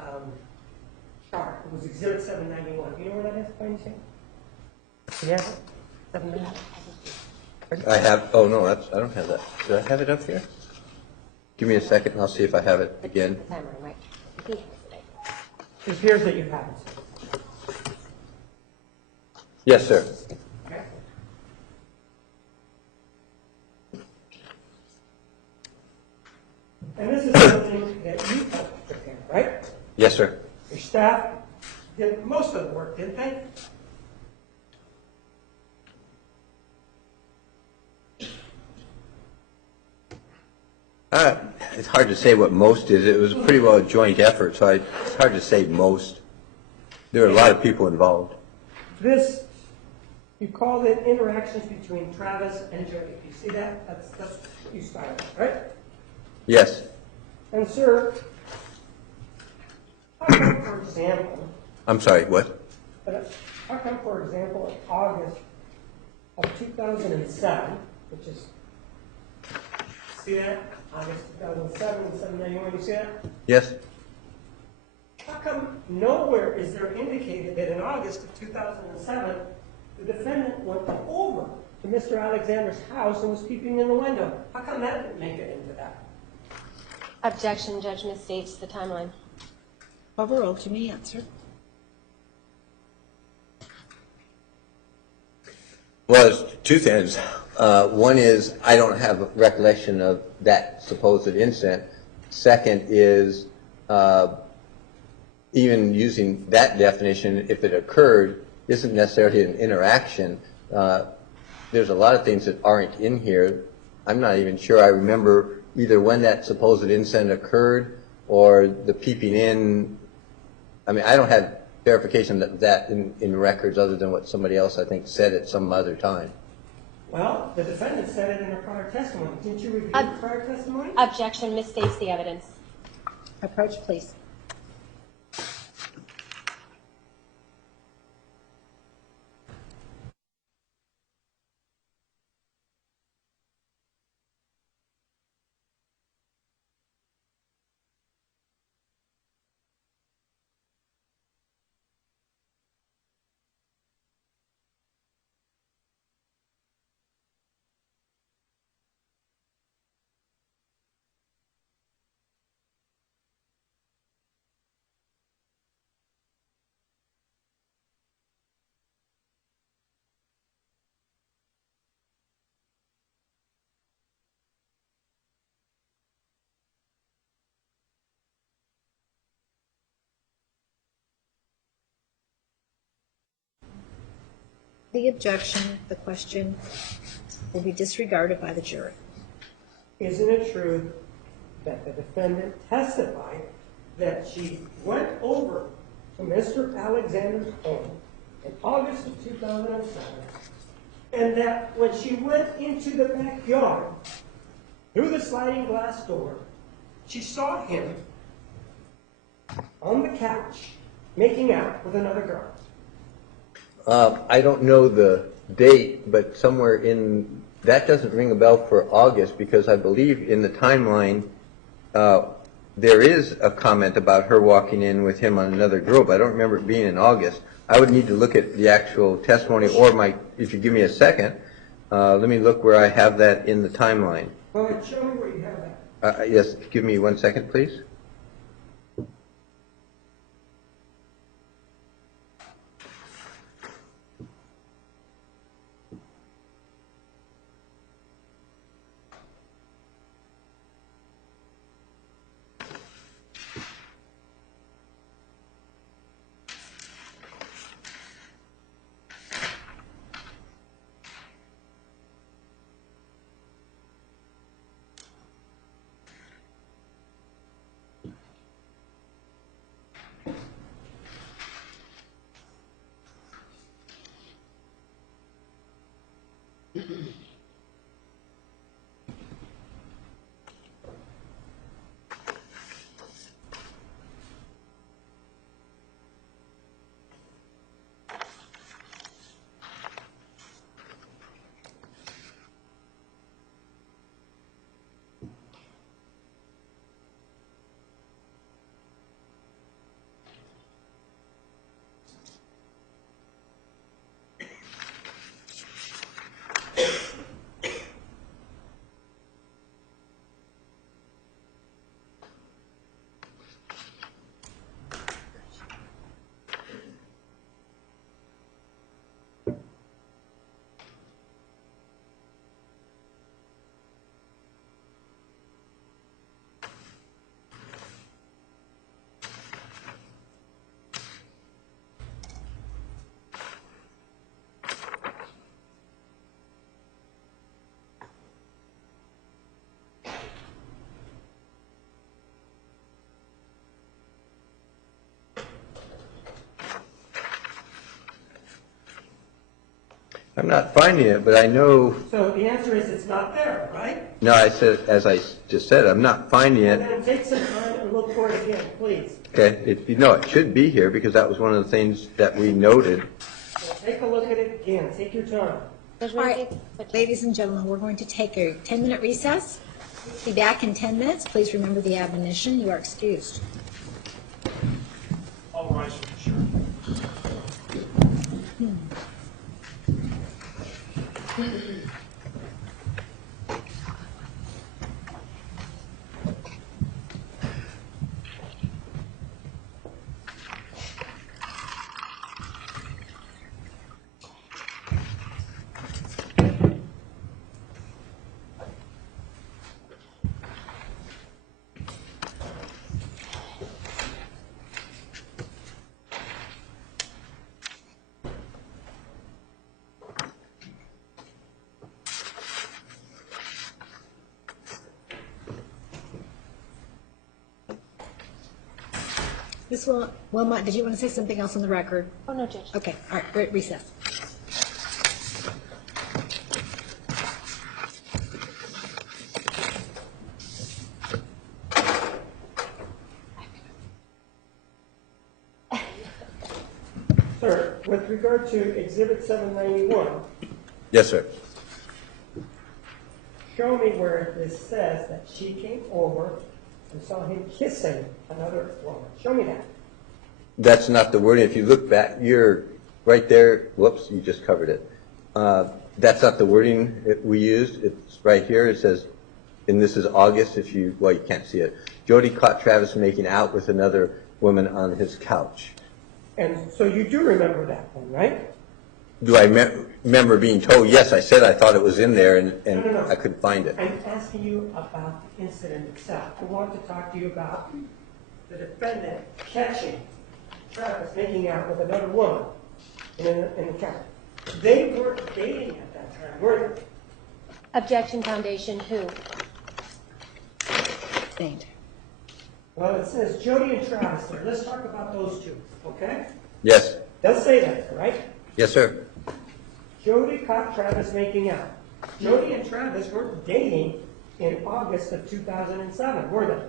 chart. It was Exhibit 791. Do you know where that is, by any chance? Do you have it? 791? I have, oh no, I don't have that. Do I have it up here? Give me a second and I'll see if I have it again. The timer, right? He has it. It appears that you have it. Yes, sir. Okay. And this is something that you helped prepare, right? Yes, sir. Your staff did most of the work, didn't they? It's hard to say what most is. It was pretty well a joint effort, so it's hard to say most. There are a lot of people involved. This, you called it interactions between Travis and Jodi. You see that? That's what you started, right? Yes. And sir, how come, for example, I'm sorry, what? how come, for example, in August of 2007, which is, see that? August 2007, 791, you see that? Yes. come nowhere is there indicated that in August of 2007, the defendant went over to Mr. Alexander's house and was peeping in the window? How come that didn't make it into that? Objection, Judge misstates the timeline. Overruled. You may answer. Well, it's two things. One is I don't have a recollection of that supposed incident. Second is even using that definition, if it occurred, isn't necessarily an interaction. There's a lot of things that aren't in here. I'm not even sure I remember either when that supposed incident occurred or the peeping in. I mean, I don't have verification of that in records other than what somebody else, I think, said at some other time. Well, the defendant said it in her prior testimony. Didn't you review the prior testimony? Objection, misstates the evidence. Approach, please. The objection, the question, will be disregarded by the jury. Isn't it true that the defendant testified that she went over to Mr. Alexander's home in August of 2007, and that when she went into the backyard through the sliding glass door, she saw him on the couch making out with another girl? I don't know the date, but somewhere in, that doesn't ring a bell for August because I believe in the timeline there is a comment about her walking in with him on another girl, but I don't remember it being in August. I would need to look at the actual testimony or if you give me a second, let me look where I have that in the timeline. Go ahead, show me where you have that. Yes, give me 1 second, please. I'm not finding it, but I know. So the answer is it's not there, right? No, I said, as I just said, I'm not finding it. Then take some time and look for it again, please. Okay, it should be here because that was one of the things that we noted. So take a look at it again. Take your time. Judge All right, misstates- ladies and gentlemen, we're going to take a 10-minute recess. Be back in 10 minutes. Please remember the admonition. You are excused. All rise for the jury. Ms. Wilmot, did you want to say something else on the record? Oh, no, Judge. Okay, all right, great, recess. Sir, with regard to Exhibit 791, Yes, sir. show me where this says that she came over and saw him kissing another woman. Show me that. That's not the wording. If you look back, you're right there. Whoops, you just covered it. That's not the wording we used. It's right here. It says, and this is August, you can't see it. Jodi caught Travis making out with another woman on his couch. And so you do remember that one, right? Do I remember being told? Yes, I said I thought it was in there, and No. I couldn't find it. I'm asking you about the incident itself. I want to talk to you about the defendant catching Travis making out with another woman in the couch. They weren't dating at that time, were they? Objection, Foundation, who? Named. Well, it says Jodi and Travis there. Let's talk about those two, okay? Yes. Does say that, right? Yes, sir. Jodi caught Travis making out. Jodi and Travis weren't dating in August of 2007, were they?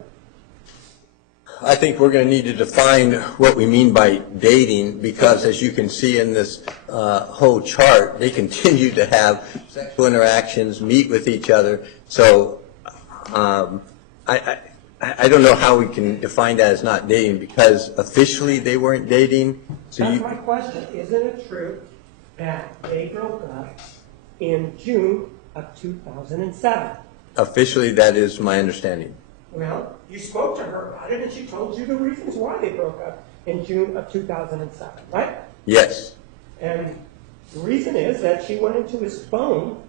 I think we're going to need to define what we mean by dating, because as you can see in this whole chart, they continue to have sexual interactions, meet with each other. So I don't know how we can define that as not dating, because officially they weren't dating. So That's my question. Isn't it true that they broke up in June of 2007? Officially, that is my understanding. Well, you spoke to her about it, and she told you the reasons why they broke up in June of 2007, right? Yes. And the reason is that she went into his phone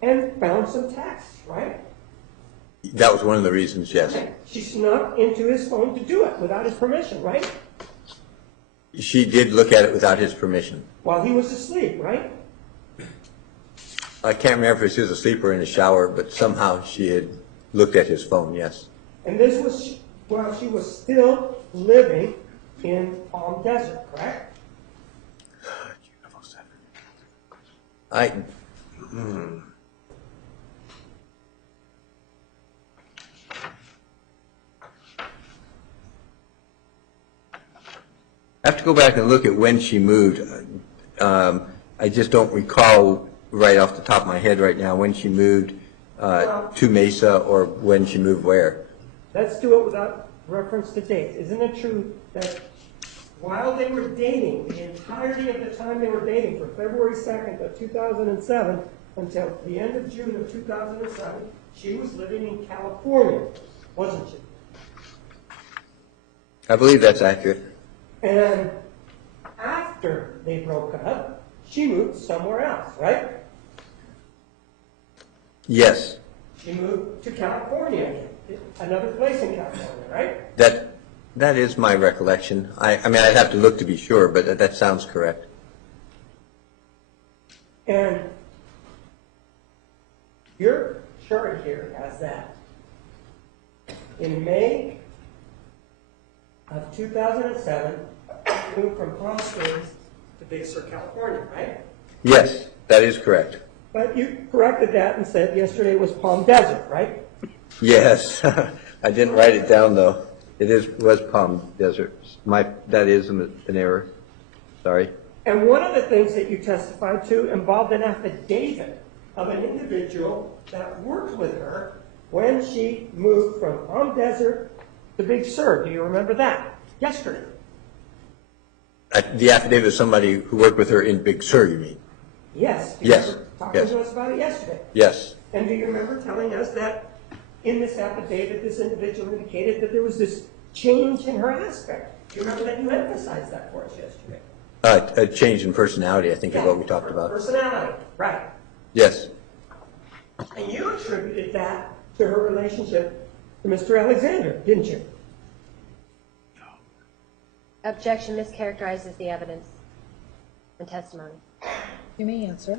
and found some texts, right? That was one of the reasons, yes. She snuck into his phone to do it without his permission, right? She did look at it without his permission. While he was asleep, right? I can't remember if she was asleep or in the shower, but somehow she had looked at his phone, yes. And this was while she was still living in Palm Desert, correct? I have to go back and look at when she moved. I just don't recall right off the top of my head right now when she moved to Mesa, or when she moved where. Let's do it without reference to dates. Isn't it true that while they were dating, the entirety of the time they were dating, from February 2nd of 2007 until the end of June of 2007, she was living in California, wasn't she? I believe that's accurate. And after they broke up, she moved somewhere else, right? Yes. She moved to California again, another place in California, right? That is my recollection. I mean, I'd have to look to be sure, but that sounds correct. And your chart here has that. In May of 2007, she moved from Palm Springs to Big Sur, California, right? Yes, that is correct. But you corrected that and said yesterday was Palm Desert, right? Yes. I didn't write it down, though. Was Palm Desert. That is an error. Sorry. And one of the things that you testified to involved an affidavit of an individual that worked with her when she moved from Palm Desert to Big Sur. Do you remember that? Yesterday. The affidavit of somebody who worked with her in Big Sur, you mean? Yes. Yes. You were talking Yes. to us about it yesterday. Yes. And do you remember telling us that in this affidavit, this individual indicated that there was this change in her aspect? Do you remember that you emphasized that for us yesterday? A change in personality, I think, is what we talked her about. Personality, right. Yes. And you attributed that to her relationship to Mr. Alexander, didn't you? Objection mischaracterizes the evidence and testimony. You may answer.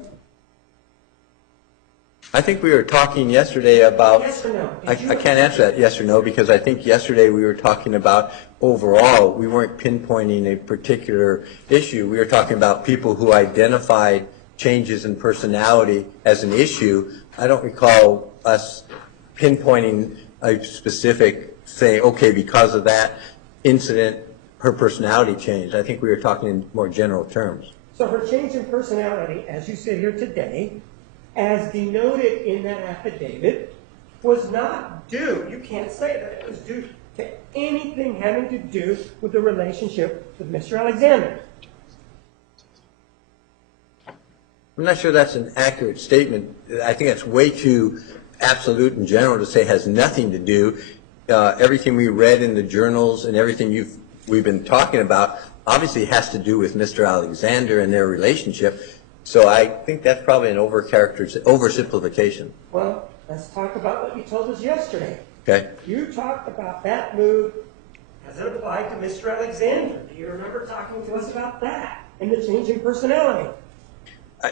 I think we were talking yesterday about... Yes or no? I can't answer that yes or no, because I think yesterday we were talking about overall, we weren't pinpointing a particular issue. We were talking about people who identified changes in personality as an issue. I don't recall us pinpointing a specific, say, okay, because of that incident, her personality changed. I think we were talking in more general terms. So her change in personality, as you sit here today, as denoted in that affidavit, was not due, you can't say that it was due to anything having to do with the relationship with Mr. Alexander. I'm not sure that's an accurate statement. I think that's way too absolute and general to say has nothing to do. Everything we read in the journals and everything we've been talking about obviously has to do with Mr. Alexander and their relationship. So I think that's probably an oversimplification. Well, let's talk about what you told us yesterday. Okay? You talked about that move as it applied to Mr. Alexander. Do you remember talking to us about that and the change in personality?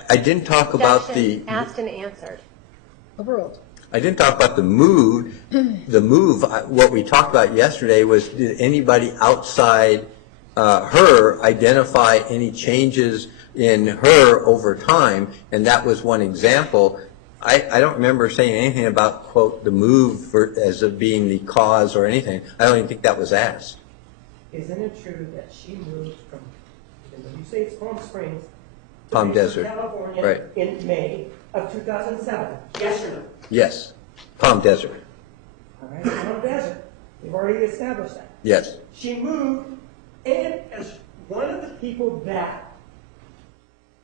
I didn't talk about Objection asked and answered. Overruled. I didn't talk about the move. The move, what we talked about yesterday was, did anybody outside her identify any changes in her over time? And that was one example. I don't remember saying anything about, quote, the move as of being the cause or anything. I don't even think that was asked. Isn't it true that she moved from, you say it's Palm Springs, to Palm Mesa, Desert. California, Right. in May of 2007? Yes or no? Yes. Palm Desert. All right, Palm Desert. We've already established that. Yes. She moved, and as one of the people that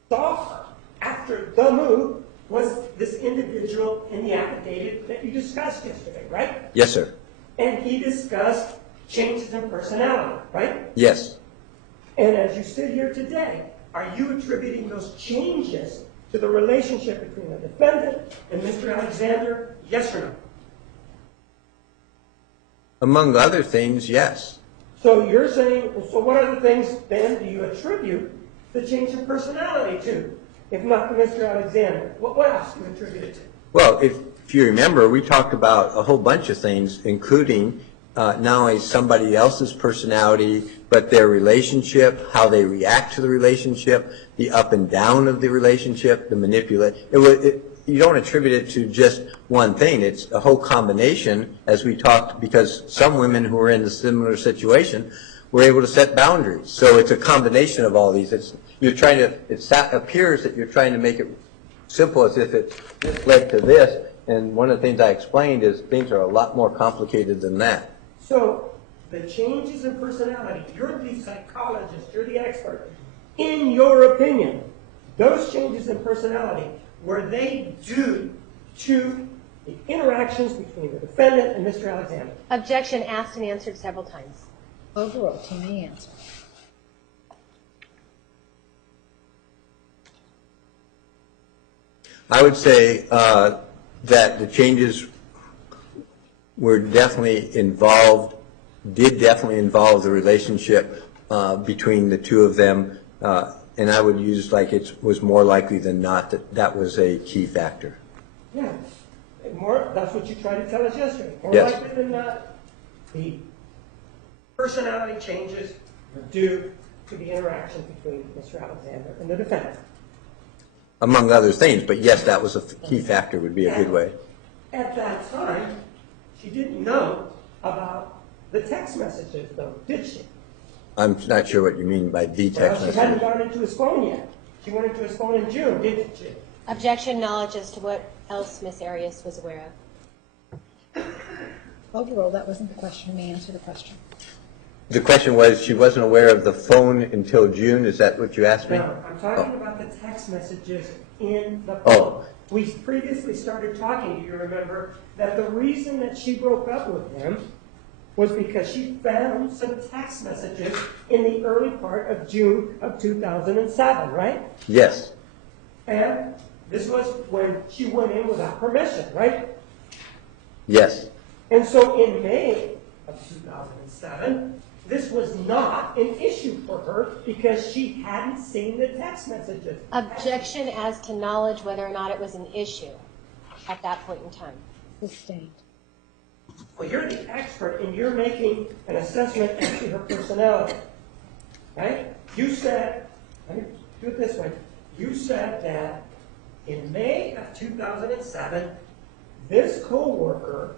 saw her after the move was this individual in the affidavit that you discussed yesterday, right? Yes, sir. And he discussed changes in personality, right? Yes. And as you sit here today, are you attributing those changes to the relationship between the defendant and Mr. Alexander? Yes or no? Among other things, yes. So you're saying, so what other things then do you attribute the change in personality to, if not to Mr. Alexander? What else do you attribute it to? Well, if you remember, we talked about a whole bunch of things, including not only somebody else's personality, but their relationship, how they react to the relationship, the up and down of the relationship, the manipulate. You don't attribute it to just one thing. It's a whole combination, as we talked, because some women who are in a similar situation were able to set boundaries. So it's a combination of all these. It appears that you're trying to make it simple, as if it just led to this. And one of the things I explained is things are a lot more complicated than that. So the changes in personality, you're the psychologist, you're the expert. In your opinion, those changes in personality, were they due to the interactions between the defendant and Mr. Alexander? Objection asked and answered several times. Overruled. You may answer. I would say that the changes were definitely involved, did definitely involve the relationship between the two of them, and I would use like it was more likely than not that that was a key factor. Yeah. That's what you tried to tell us yesterday. More Yes. likely than not, the personality changes were due to the interaction between Mr. Alexander and the defendant. Among other things, but yes, that was a key factor would be a good way. At that time, she didn't know about the text messages, though, did she? I'm not sure what you mean by the text Well, she hadn't message. gone into his phone yet. She went into his phone in June, didn't she? Objection knowledge as to what else Miss Arias was aware of. Overruled. That wasn't the question. You may answer the question. The question was, she wasn't aware of the phone until June, is that what you asked me? No, I'm talking about the text messages in the phone. Oh. We previously started talking, do you remember, that the reason that she broke up with him was because she found some text messages in the early part of June of 2007, right? Yes. And this was when she went in without permission, right? Yes. And so in May of 2007, this was not an issue for her because she hadn't seen the text messages. Objection as to knowledge whether or not it was an issue at that point in time. Sustained. Well, you're the expert and you're making an assessment as to her personality, right? You said, let me do it this way. You said that in May of 2007, this co-worker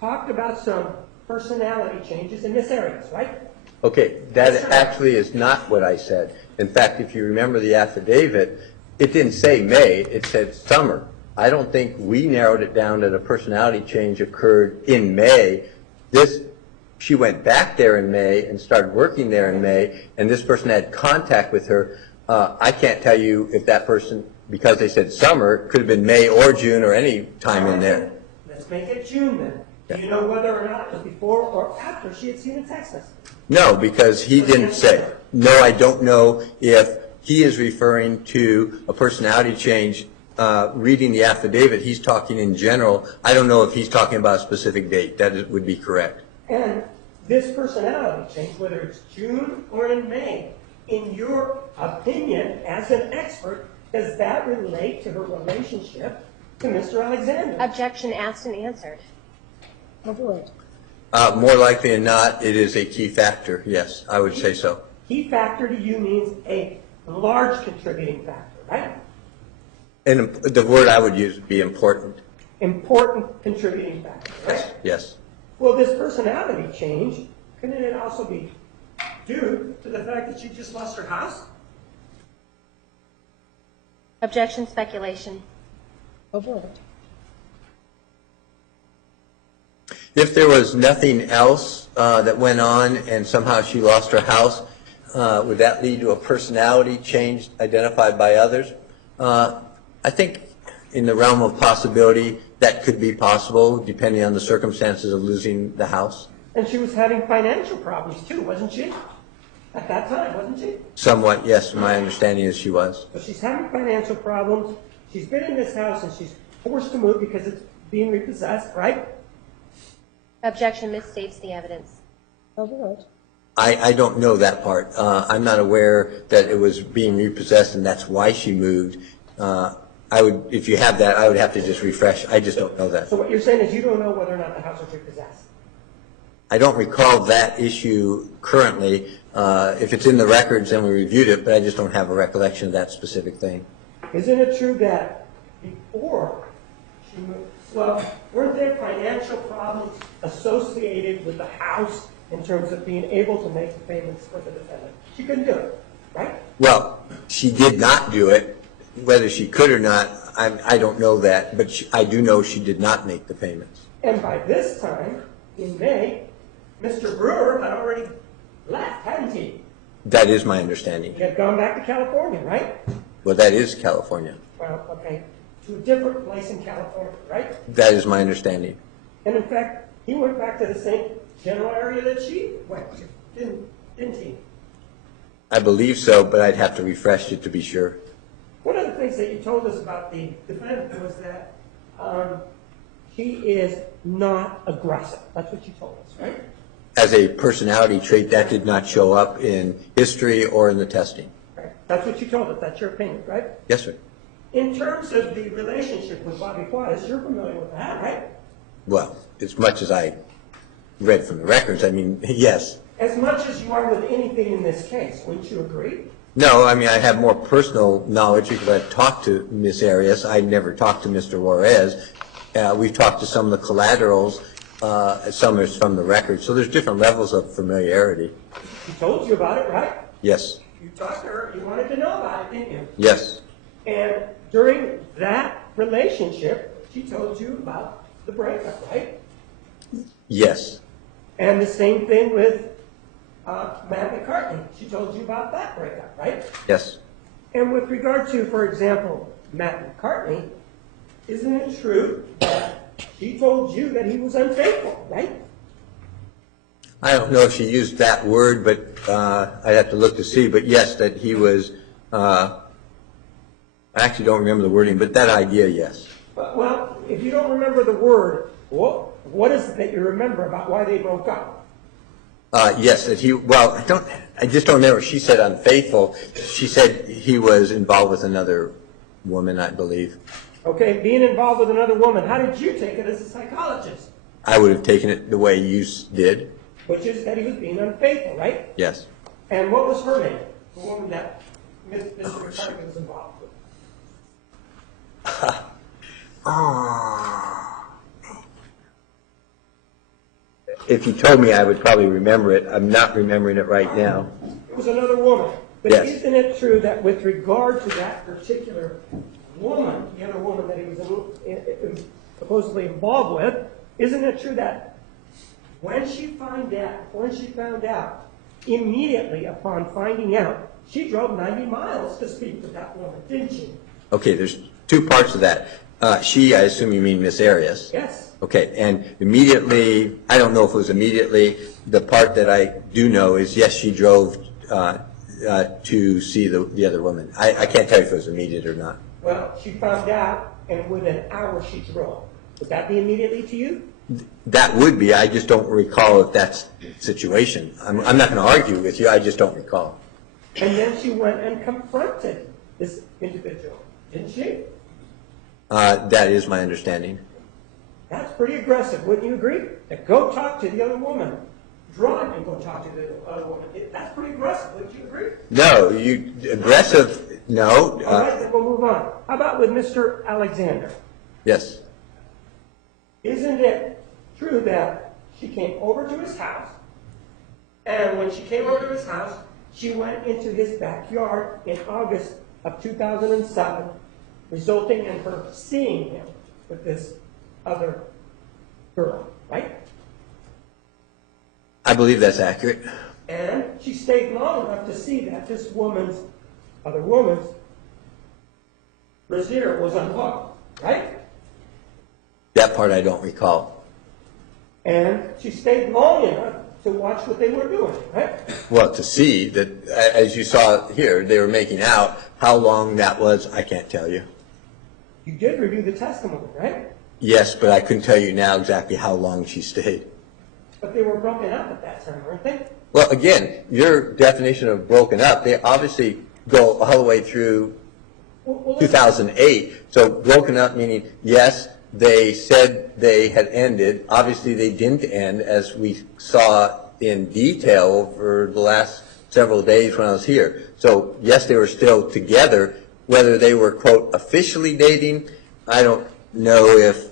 talked about some personality changes in Miss Arias, right? Okay, that actually is not what I said. In fact, if you remember the affidavit, it didn't say May, it said summer. I don't think we narrowed it down that a personality change occurred in May. She went back there in May and started working there in May, and this person had contact with her. I can't tell you if that person, because they said summer, it could have been May or June or any time in there. Let's make it June then. Do you know whether or not it was before or after she had seen the text message? No, because he didn't say. No, I don't know if he is referring to a personality change. Reading the affidavit, he's talking in general. I don't know if he's talking about a specific date. That would be correct. And this personality change, whether it's June or in May, in your opinion as an expert, does that relate to her relationship to Mr. Alexander? Objection asked and answered. Overruled. More likely than not, it is a key factor. Yes, I would say so. Key factor to you means a large contributing factor, right? And the word I would use would be important. Important contributing factor, right? Yes. Well, this personality change, couldn't it also be due to the fact that she just lost her house? Objection speculation. Overruled. If there was nothing else that went on and somehow she lost her house, would that lead to a personality change identified by others? I think in the realm of possibility, that could be possible depending on the circumstances of losing the house. And she was having financial problems too, wasn't she? At that time, wasn't she? Somewhat, yes. My understanding is she was. So she's having financial problems. She's been in this house and she's forced to move because it's being repossessed, right? Objection misstates the evidence. Overruled. I don't know that part. I'm not aware that it was being repossessed and that's why she moved. If you have that, I would have to just refresh. I just don't know that. So what you're saying is you don't know whether or not the house was repossessed? I don't recall that issue currently. If it's in the records, then we reviewed it, but I just don't have a recollection of that specific thing. Isn't it true that before she moved, well, weren't there financial problems associated with the house in terms of being able to make the payments for the defendant? She couldn't do it, right? Well, she did not do it. Whether she could or not, I don't know that, but I do know she did not make the payments. And by this time, in May, Mr. Brewer had already left, hadn't he? That is my understanding. He had gone back to California, right? Well, that is California. Well, okay, to a different place in California, right? That is my understanding. And in fact, he went back to the same general area that she went to, didn't he? I believe so, but I'd have to refresh it to be sure. One of the things that you told us about the defendant was that he is not aggressive. That's what you told us, right? As a personality trait, that did not show up in history or in the testing. Right. That's what you told us. That's your opinion, right? Yes, sir. In terms of the relationship with Bobby Juarez, you're familiar with that, right? Well, as much as I read from the records, I mean, yes. As much as you are with anything in this case, wouldn't you agree? No, I mean, I have more personal knowledge because I've talked to Miss Arias. I never talked to Mr. Juarez. We've talked to some of the collaterals. Some is from the record. So there's different levels of familiarity. She told you about it, right? Yes. You talked to her. You wanted to know about it, didn't you? Yes. And during that relationship, she told you about the breakup, right? Yes. And the same thing with Matt McCartney. She told you about that breakup, right? Yes. And with regard to, for example, Matt McCartney, isn't it true that she told you that he was unfaithful, right? I don't know if she used that word, but I'd have to look to see. But yes, that he was, I actually don't remember the wording, but that idea, yes. Well, if you don't remember the word, what is it that you remember about why they broke up? Yes, that he, well, I just don't remember. She said unfaithful. She said he was involved with another woman, I believe. Okay, being involved with another woman, how did you take it as a psychologist? I would have taken it the way you did. Which is that he was being unfaithful, right? Yes. And what was her name? The woman that Mr. McCartney was involved with. If you told me, I would probably remember it. I'm not remembering it right now. It was another woman. But Yes. isn't it true that with regard to that particular woman, the other woman that he was supposedly involved with, isn't it true that when she found out, immediately upon finding out, she drove 90 miles to speak with that woman, didn't she? Okay, there's two parts of that. She, I assume you mean Miss Arias. Yes. Okay, and immediately, I don't know if it was immediately, the part that I do know is, yes, she drove to see the other woman. I can't tell you if it was immediate or not. Well, she found out, and within an hour she drove. Would that be immediately to you? That would be, I just don't recall if that's the situation. I'm not going to argue with you, I just don't recall. And then she went and confronted this individual, didn't she? That is my understanding. That's pretty aggressive, wouldn't you agree? To go talk to the other woman, drive and go talk to the other woman. That's pretty aggressive, wouldn't you agree? No, aggressive, no. All right, then we'll move on. How about with Mr. Alexander? Yes. Isn't it true that she came over to his house, and when she came over to his house, she went into his backyard in August of 2007, resulting in her seeing him with this other girl, right? I believe that's accurate. And she stayed long enough to see that this other woman's brassiere was unhooked, right? That part I don't recall. And she stayed long enough to watch what they were doing, right? Well, to see that, as you saw here, they were making out. How long that was, I can't tell you. You did review the testimony, right? Yes, but I couldn't tell you now exactly how long she stayed. But they were broken up at that time, weren't they? Well, again, your definition of broken up, they obviously go all the way through 2008. So broken up meaning, yes, they said they had ended. Obviously, they didn't end, as we saw in detail over the last several days when I was here. So, yes, they were still together. Whether they were, quote, officially dating, I don't know if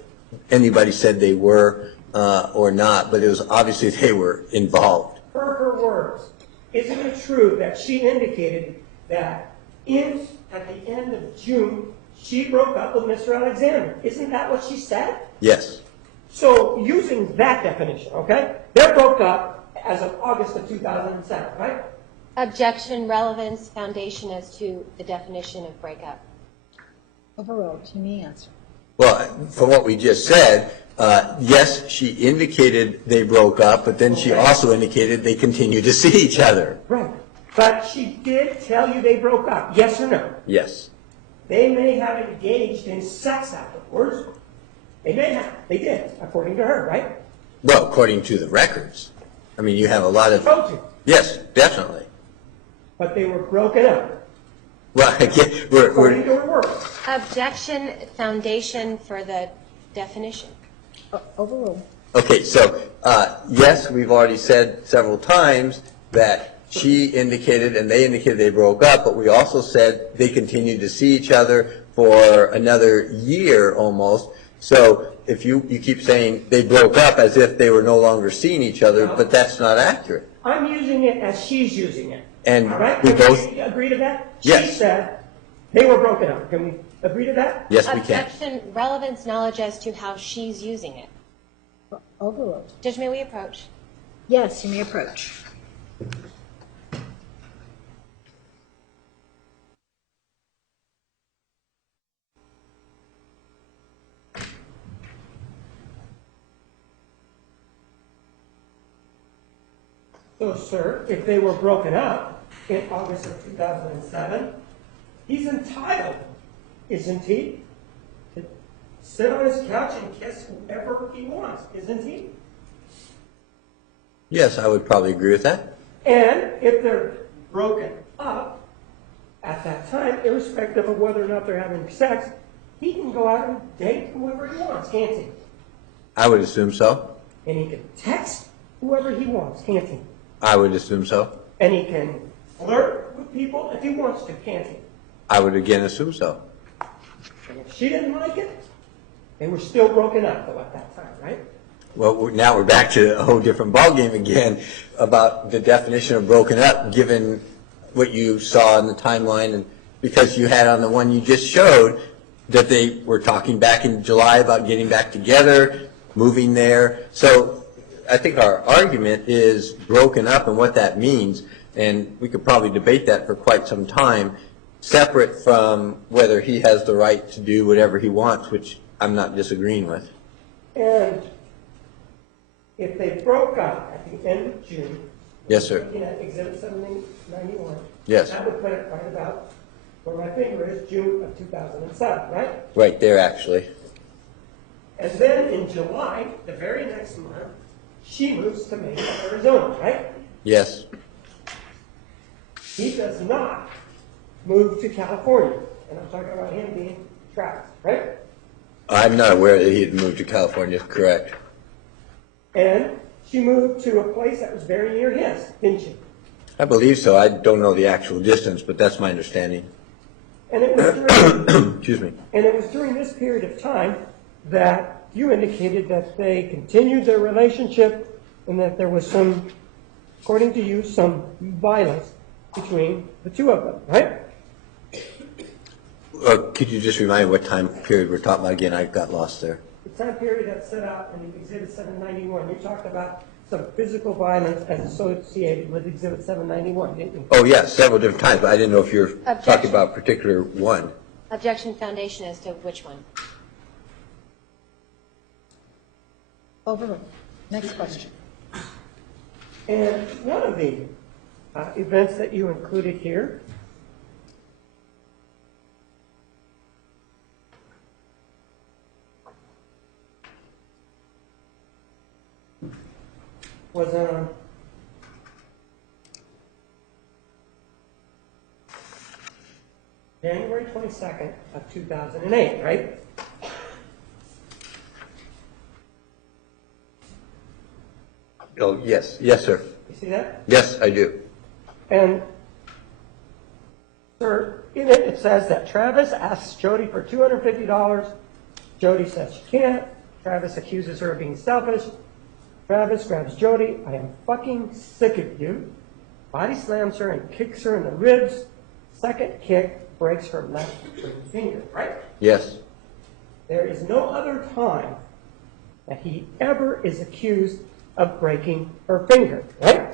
anybody said they were or not, but it was obviously they were involved. Per her words, isn't it true that she indicated that at the end of June, she broke up with Mr. Alexander? Isn't that what she said? Yes. So using that definition, okay, they broke up as of August of 2007, right? Objection, relevance, foundation as to the definition of breakup. Overruled. You may answer. Well, from what we just said, yes, she indicated they broke up, but then she also indicated they continued to see each other. Right. But she did tell you they broke up, yes or no? Yes. They may have engaged in sex afterwards. They may have. They did, according to her, right? Well, according to the records. I mean, you have a lot of... Told you. Yes, definitely. But they were broken up, Well, again, according to her words. Objection, foundation for the definition. Overruled. Okay, so, yes, we've already said several times that she indicated and they indicated they broke up, but we also said they continued to see each other for another year almost. So if you keep saying they broke up as if they were no longer seeing each other, but that's not accurate. I'm using it as she's using it. And all right? we Can both... we agree to that? Yes. She said they were broken up. Can we agree to that? Yes, we can. Objection, relevance, knowledge as to how she's using it. Overruled. Judge, may we approach? Yes, you may approach. So, sir, if they were broken up in August of 2007, he's entitled, isn't he, to sit on his couch and kiss whoever he wants, isn't he? Yes, I would probably agree with that. And if they're broken up at that time, irrespective of whether or not they're having sex, he can go out and date whoever he wants, can't he? I would assume so. And he can text whoever he wants, can't he? I would assume so. And he can flirt with people if he wants to, can't he? I would again assume so. And if she didn't like it, they were still broken up, though, at that time, right? Well, now we're back to a whole different ballgame again about the definition of broken up, given what you saw in the timeline, and because you had on the one you just showed that they were talking back in July about getting back together, moving there. So I think our argument is broken up and what that means, and we could probably debate that for quite some time, separate from whether he has the right to do whatever he wants, which I'm not disagreeing with. And if they broke up at the end of June, Yes, sir. looking at Exhibit 791, Yes. that would put it right about where my finger is, June of 2007, right? Right there, actually. And then in July, the very next month, she moves to Mesa, Arizona, right? Yes. He does not move to California. And I'm talking about him being Travis, right? I'm not aware that he had moved to California, correct. And she moved to a place that was very near his, didn't she? I believe so. I don't know the actual distance, but that's my understanding. And it was during, Excuse me. and it was during this period of time that you indicated that they continued their relationship and that there was some, according to you, some violence between the two of them, right? Could you just remind me what time period we're talking about again? I got lost there. The time period that's set out in Exhibit 791, you talked about some physical violence as associated with Exhibit 791, didn't you? Oh, yeah, several different times, but I didn't know if you're Objection. talking about a particular one. Objection foundation as to which one? Overruled. Next question. And one of the events that you included here was on January 22nd of 2008, right? Oh, yes. Yes, sir. You see that? Yes, I do. And, sir, in it, it says that Travis asks Jodi for $250. Jodi says she can't. Travis accuses her of being selfish. Travis grabs Jodi. I am fucking sick of you. Body slams her and kicks her in the ribs. Second kick breaks her left ring finger, right? Yes. There is no other time that he ever is accused of breaking her finger, right?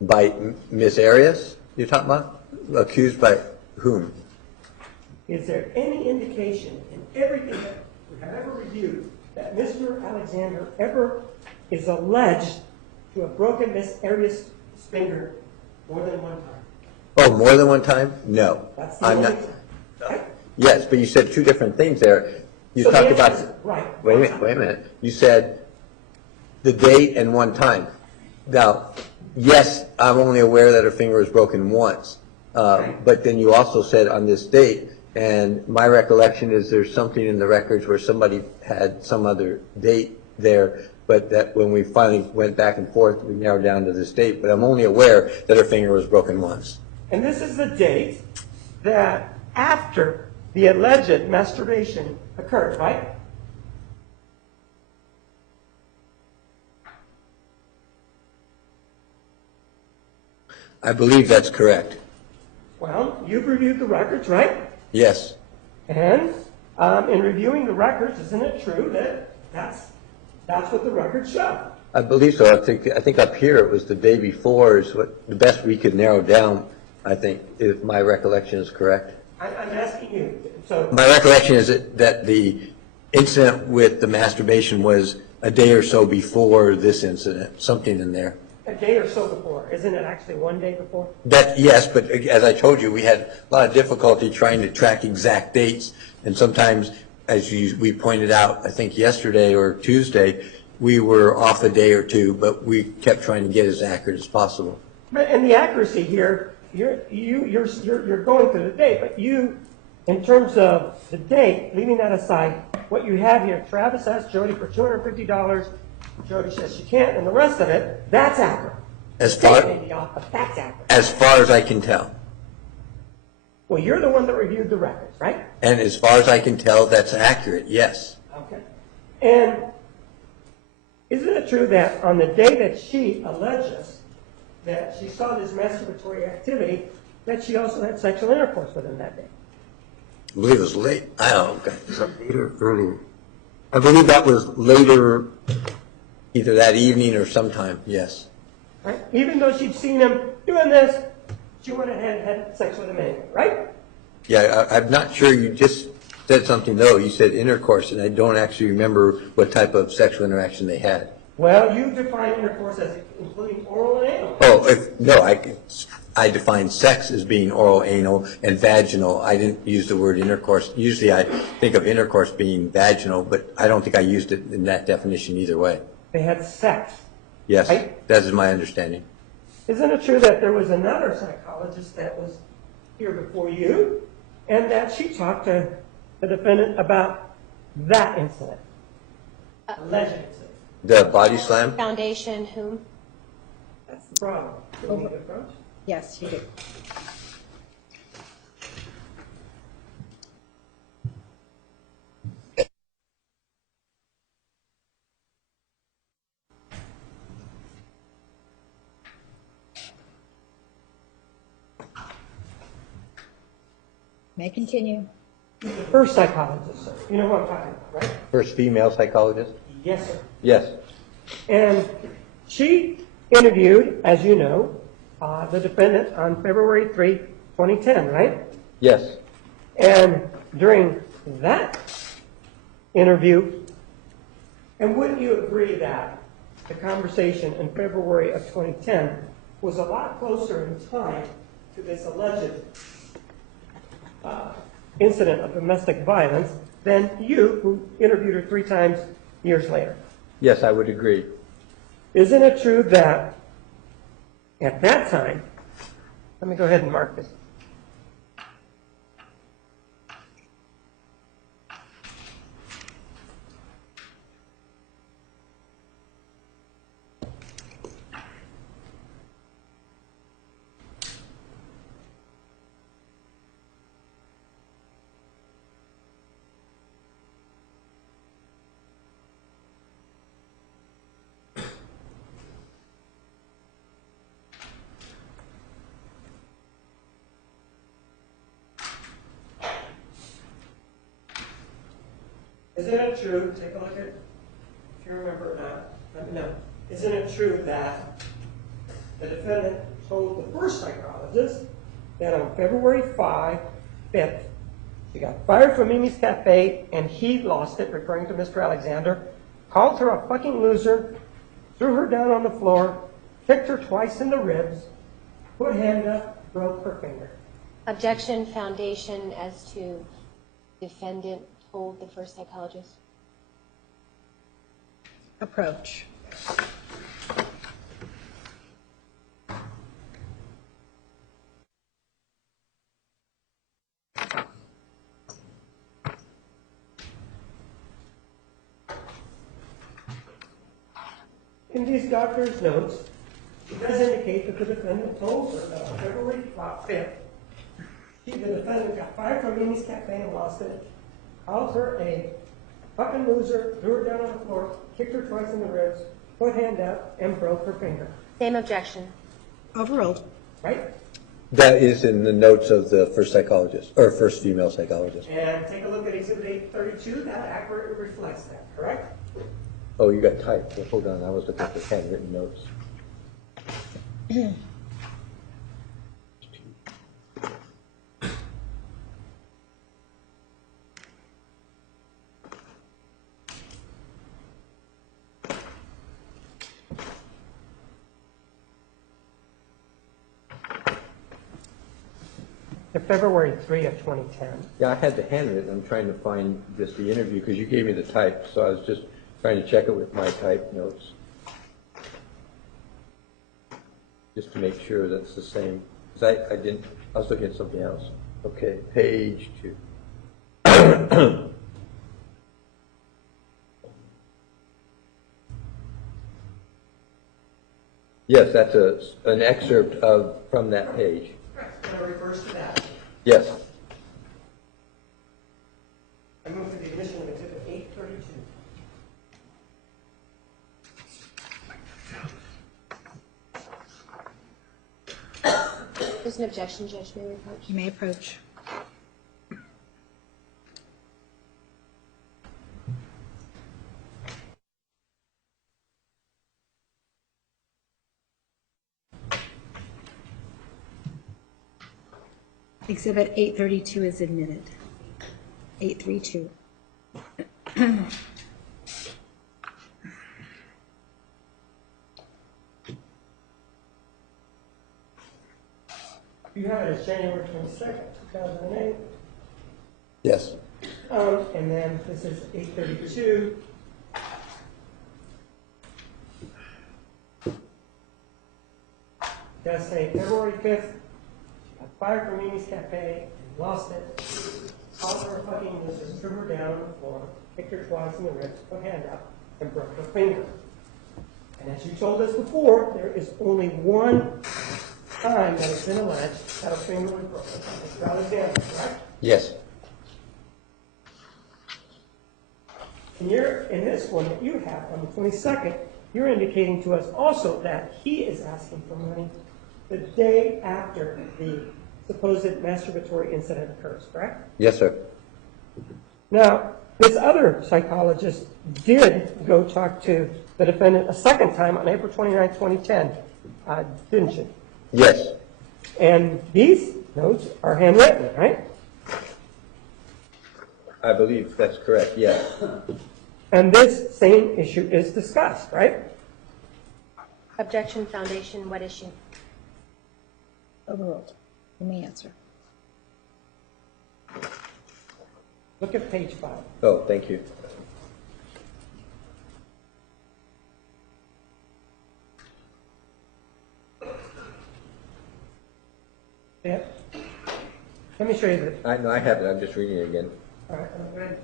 By Miss Arias, you're talking about? Accused by whom? Is there any indication in everything that we have ever reviewed that Mr. Alexander ever is alleged to have broken Miss Arias' finger more than one time? Oh, more than one time? No. That's the I'm only not. time. Right? Yes, but you said two different things there. You So the talked answer about. is right. Wait a minute. You said the date and one time. Now, yes, I'm only aware that her finger was broken once, but then you also said on this date, and my recollection is there's something in the records where somebody had some other date there, but that when we finally went back and forth, we narrowed down to this date, but I'm only aware that her finger was broken once. And this is the date that after the alleged masturbation occurred, right? I believe that's correct. Well, you've reviewed the records, right? Yes. And in reviewing the records, isn't it true that that's That's what the records show. I believe so. I think up here it was the day before is what the best we could narrow down, I think, if my recollection is correct. I'm asking you, so, My recollection is that the incident with the masturbation was a day or so before this incident, something in there. a day or so before, isn't it actually one day before? That, yes, but as I told you, we had a lot of difficulty trying to track exact dates, and sometimes, we pointed out, I think yesterday or Tuesday, we were off a day or two, but we kept trying to get as accurate as possible. But in the accuracy here, you're going through the date, but you, in terms of the date, leaving that aside, what you have here, Travis asked Jodi for $250, Jodi says she can't, and the rest of it, that's accurate. As far, Date may be off, but that's accurate. as far as I can tell. Well, you're the one that reviewed the records, right? And as far as I can tell, that's accurate, yes. Okay. And isn't it true that on the day that she alleges that she saw this masturbatory activity, that she also had sexual intercourse with him that day? I believe it was late. I don't know. Is that later or earlier? I believe that was later, either that evening or sometime, yes. Right? Even though she'd seen him doing this, she went ahead and had sex with him anyway, right? Yeah, I'm not sure. You just said something, though. You said intercourse, and I don't actually remember what type of sexual interaction they had. Well, you define intercourse as including oral and anal. Oh, no, I define sex as being oral, anal, and vaginal. I didn't use the word intercourse. Usually I think of intercourse being vaginal, but I don't think I used it in that definition either way. They had sex. Yes, Right. that is my understanding. Isn't it true that there was another psychologist that was here before you, and that she talked to the defendant about that incident? Alleged incident. The body slam? Foundation, whom? That's the problem. Do we need to approach? Yes, you do. May continue. The first psychologist, sir. You know what I'm talking about, right? First female psychologist? Yes, sir. Yes. And she interviewed, as you know, the defendant on February 3, 2010, right? Yes. And during that interview, and wouldn't you agree that the conversation in February of 2010 was a lot closer in time to this alleged incident of domestic violence than you, who interviewed her 3 times years later? Yes, I would agree. Isn't it true that at that time, let me go ahead and mark this. Isn't it true, take a look at, if you remember or not, let me know. Isn't it true that the defendant told the first psychologist that on February 5th, she got fired from Mimi's Cafe and he lost it, referring to Mr. Alexander, called her a fucking loser, threw her down on the floor, kicked her twice in the ribs, put hand up, broke her finger. Objection, foundation as to defendant told the first psychologist. Approach. In these doctor's notes, it does indicate that the defendant told her that on February 5th, the defendant got fired from Mimi's Cafe and lost it, called her a fucking loser, threw her down on the floor, kicked her twice in the ribs, put hand up, and broke her finger. Same objection. Overruled. Right? That is in the notes of the first psychologist, or first female psychologist. And take a look at Exhibit 832. That accurately reflects that, correct? Oh, you got typed. Well, hold on, I was looking for handwritten notes. The February 3 of 2010. Yeah, I had the handwritten. I'm trying to find just the interview because you gave me the type, so I was just trying to check it with my type notes. Just to make sure that's the same. Because I was looking at something else. Okay, page 2. Yes, that's an excerpt from that page. Correct. That refers to that. Yes. I move for the admission of Exhibit 832. There's an objection, Judge, may we approach? You may approach. Exhibit 832 is admitted. 832. You have it as January 22nd, 2008. Yes. And then this is 832. Does say February 5th, got fired from Mimi's Cafe, and lost it. Called her fucking missus, threw her down on the floor, kicked her twice in the ribs, put her hand up, and broke her finger. And as you told us before, there is only one time that it's been alleged that a finger was broken. It's valid damage, correct? Yes. And in this one that you have on the 22nd, you're indicating to us also that he is asking for money the day after the supposed masturbatory incident occurs, correct? Yes, sir. Now, this other psychologist did go talk to the defendant a second time on April 29, 2010, didn't she? Yes. And these notes are handwritten, right? I believe that's correct, yes. And this same issue is discussed, right? Objection, Foundation, what issue? Overruled. You may answer. Look at page 5. Oh, thank you. Yeah. Let me show you this. No, I have it. I'm just reading it again. All right, I'm good.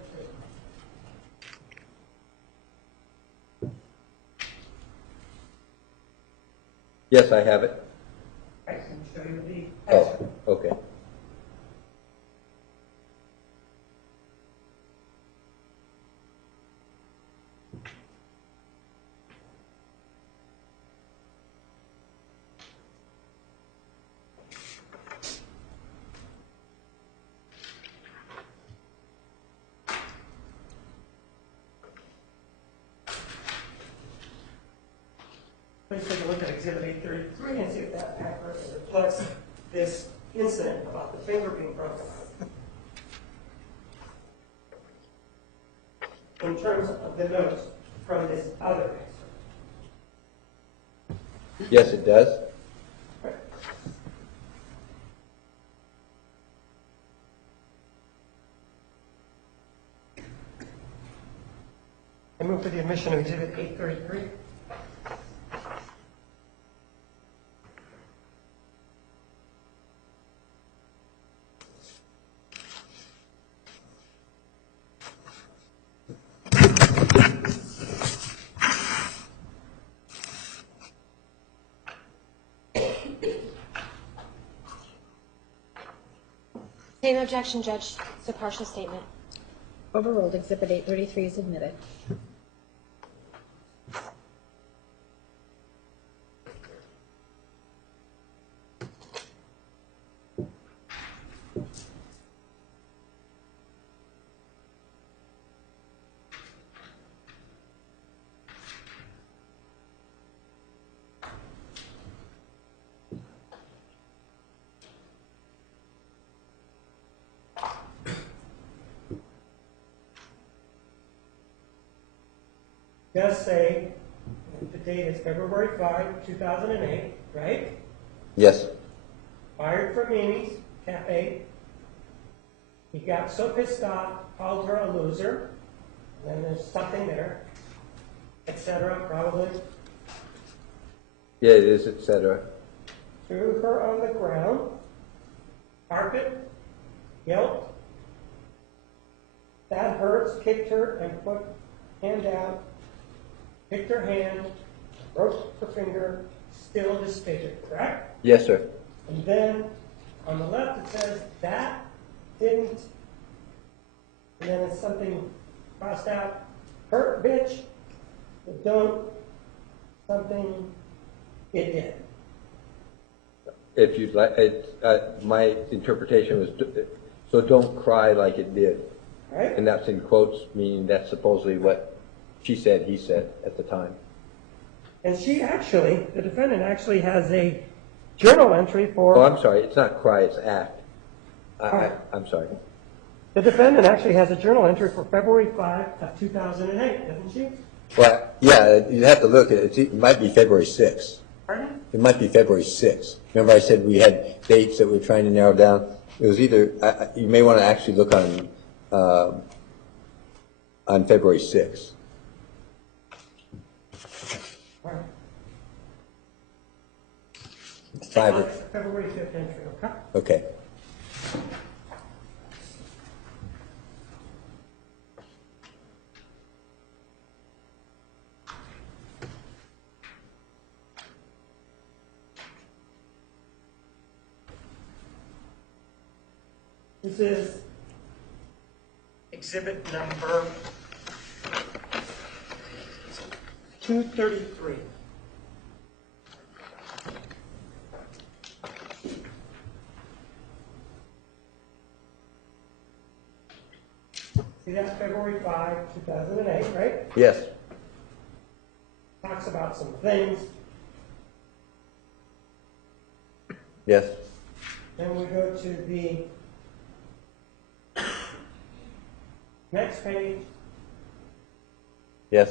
Yes, I have it. I can show you the Oh, excerpt. okay. Please take a look at Exhibit 833 and see if that accurately reflects this incident about the finger being broken. In terms of the notes from this other excerpt. Yes, it does. I move for the admission of Exhibit 833. Same objection, Judge. It's a partial statement. Overruled. Exhibit 833 is admitted. does say the date is February 5, 2008, right? Yes. Fired from Mimi's Cafe. He got so pissed off, called her a loser, and then there's something there, etc., probably. Yeah, it is, etc. Threw her on the ground, carpet, yelped. That hurts, kicked her, and put hand down, kicked her hand, broke her finger, still disfigured, correct? Yes, sir. And then on the left it says that didn't, and then it's something crossed out, hurt bitch, but don't, something it did. If you'd like, my interpretation was, so don't cry like it did. Right? And that's in quotes, meaning that's supposedly what she said, he said at the time. And she actually, the defendant actually has a journal entry for... Oh, I'm sorry, it's not cry, it's act. I'm sorry. The defendant actually has a journal entry for February 5 of 2008, doesn't she? Well, yeah, you have to look at it. It might be February 6th. Pardon? It might be February 6th. Remember I said we had dates that we were trying to narrow down? It was either, you may want to actually look on February 6th. Right. February 5th entry, okay? Okay. This is exhibit number 233. See, that's February 5, 2008, right? Yes. Talks about some things. Yes. Then we go to the next page, Yes.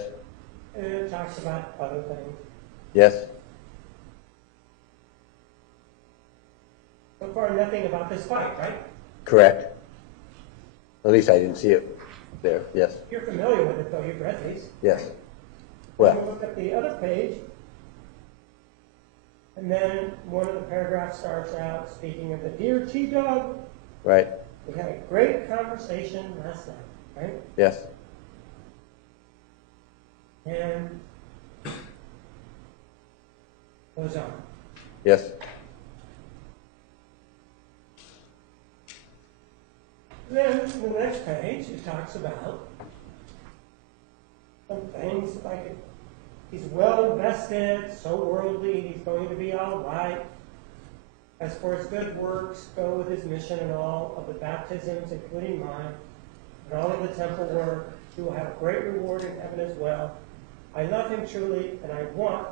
and it talks about other things. Yes. So far, nothing about this fight, right? Correct. At least I didn't see it there. Yes. You're familiar with it, though. You've read these. Yes. Then Well, we look at the other page, and then one of the paragraphs starts out speaking of the dear T-Dog. right. We had a great conversation last night, right? Yes. And goes on. Yes. Then the next page, it talks about some things like he's well invested, so worldly, he's going to be all right. As for his good works, go with his mission and all of the baptisms, including mine, and all of the temple work. He will have a great reward in heaven as well. I love him truly, and I want.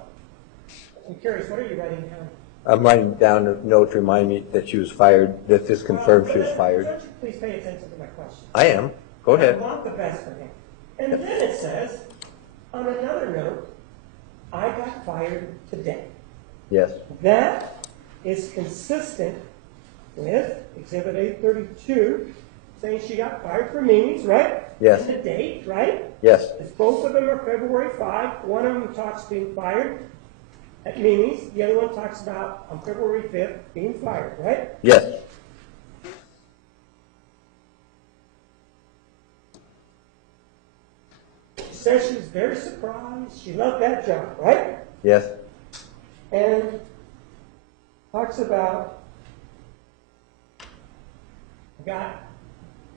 I'm curious, what are you writing down? I'm writing down a note to remind me that she was fired, that this confirmed she was fired. Don't you please pay attention to my question. I am. Go I ahead. want the best for him. And then it says, on another note, I got fired today. Yes. That is consistent with Exhibit 832, saying she got fired for Mimi's, right? Yes. And the date, right? Yes. It's both of them are February 5. One of them talks being fired at Mimi's. The other one talks about on February 5th being fired, right? Yes. She says she was very surprised. She loved that job, right? Yes. And talks about, I got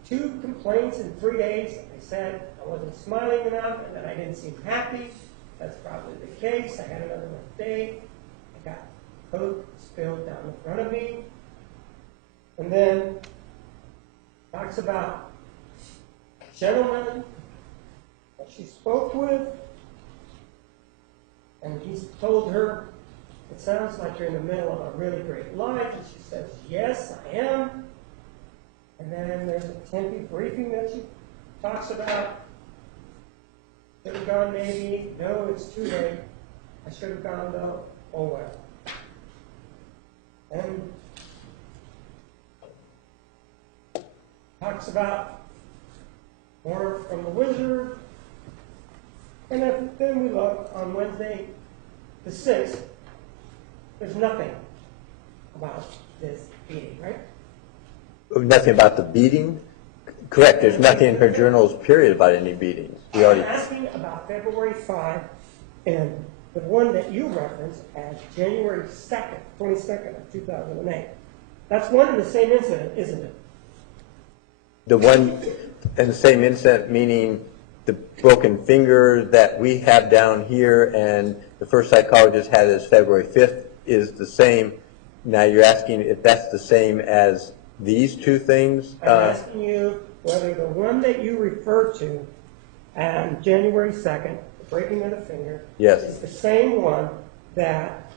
2 complaints in 3 days. I said I wasn't smiling enough and that I didn't seem happy. That's probably the case. I had another rough day. I got Coke spilled down in front of me. And then talks about a gentleman that she spoke with. And he's told her, it sounds like you're in the middle of a really great life. And she says, yes, I am. And then there's a Tempe briefing that she talks about. Should have gone maybe, no, it's too late. I should have gone though, oh well. And talks about more from the wizard. And then we look on Wednesday, the 6th, there's nothing about this beating, right? Nothing about the beating? Correct, there's nothing in her journals, period, about any beatings. We I'm already, asking about February 5 and the one that you referenced as January 2nd, 22nd of 2008. That's one and the same incident, isn't it? the one, and the same incident, meaning the broken finger that we have down here and the first psychologist had as February 5th is the same. Now you're asking if that's the same as these two things? I'm asking you whether the one that you referred to on January 2nd, the breaking of the finger, Yes. is the same one that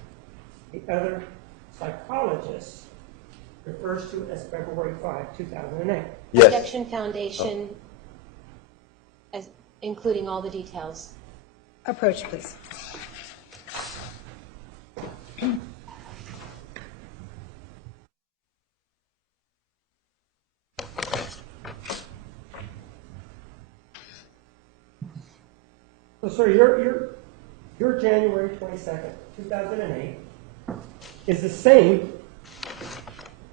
the other psychologist refers to as February 5, 2008. Yes. Objection foundation, as including all the details. Approach, please. So, sir, your January 22nd, 2008 is the same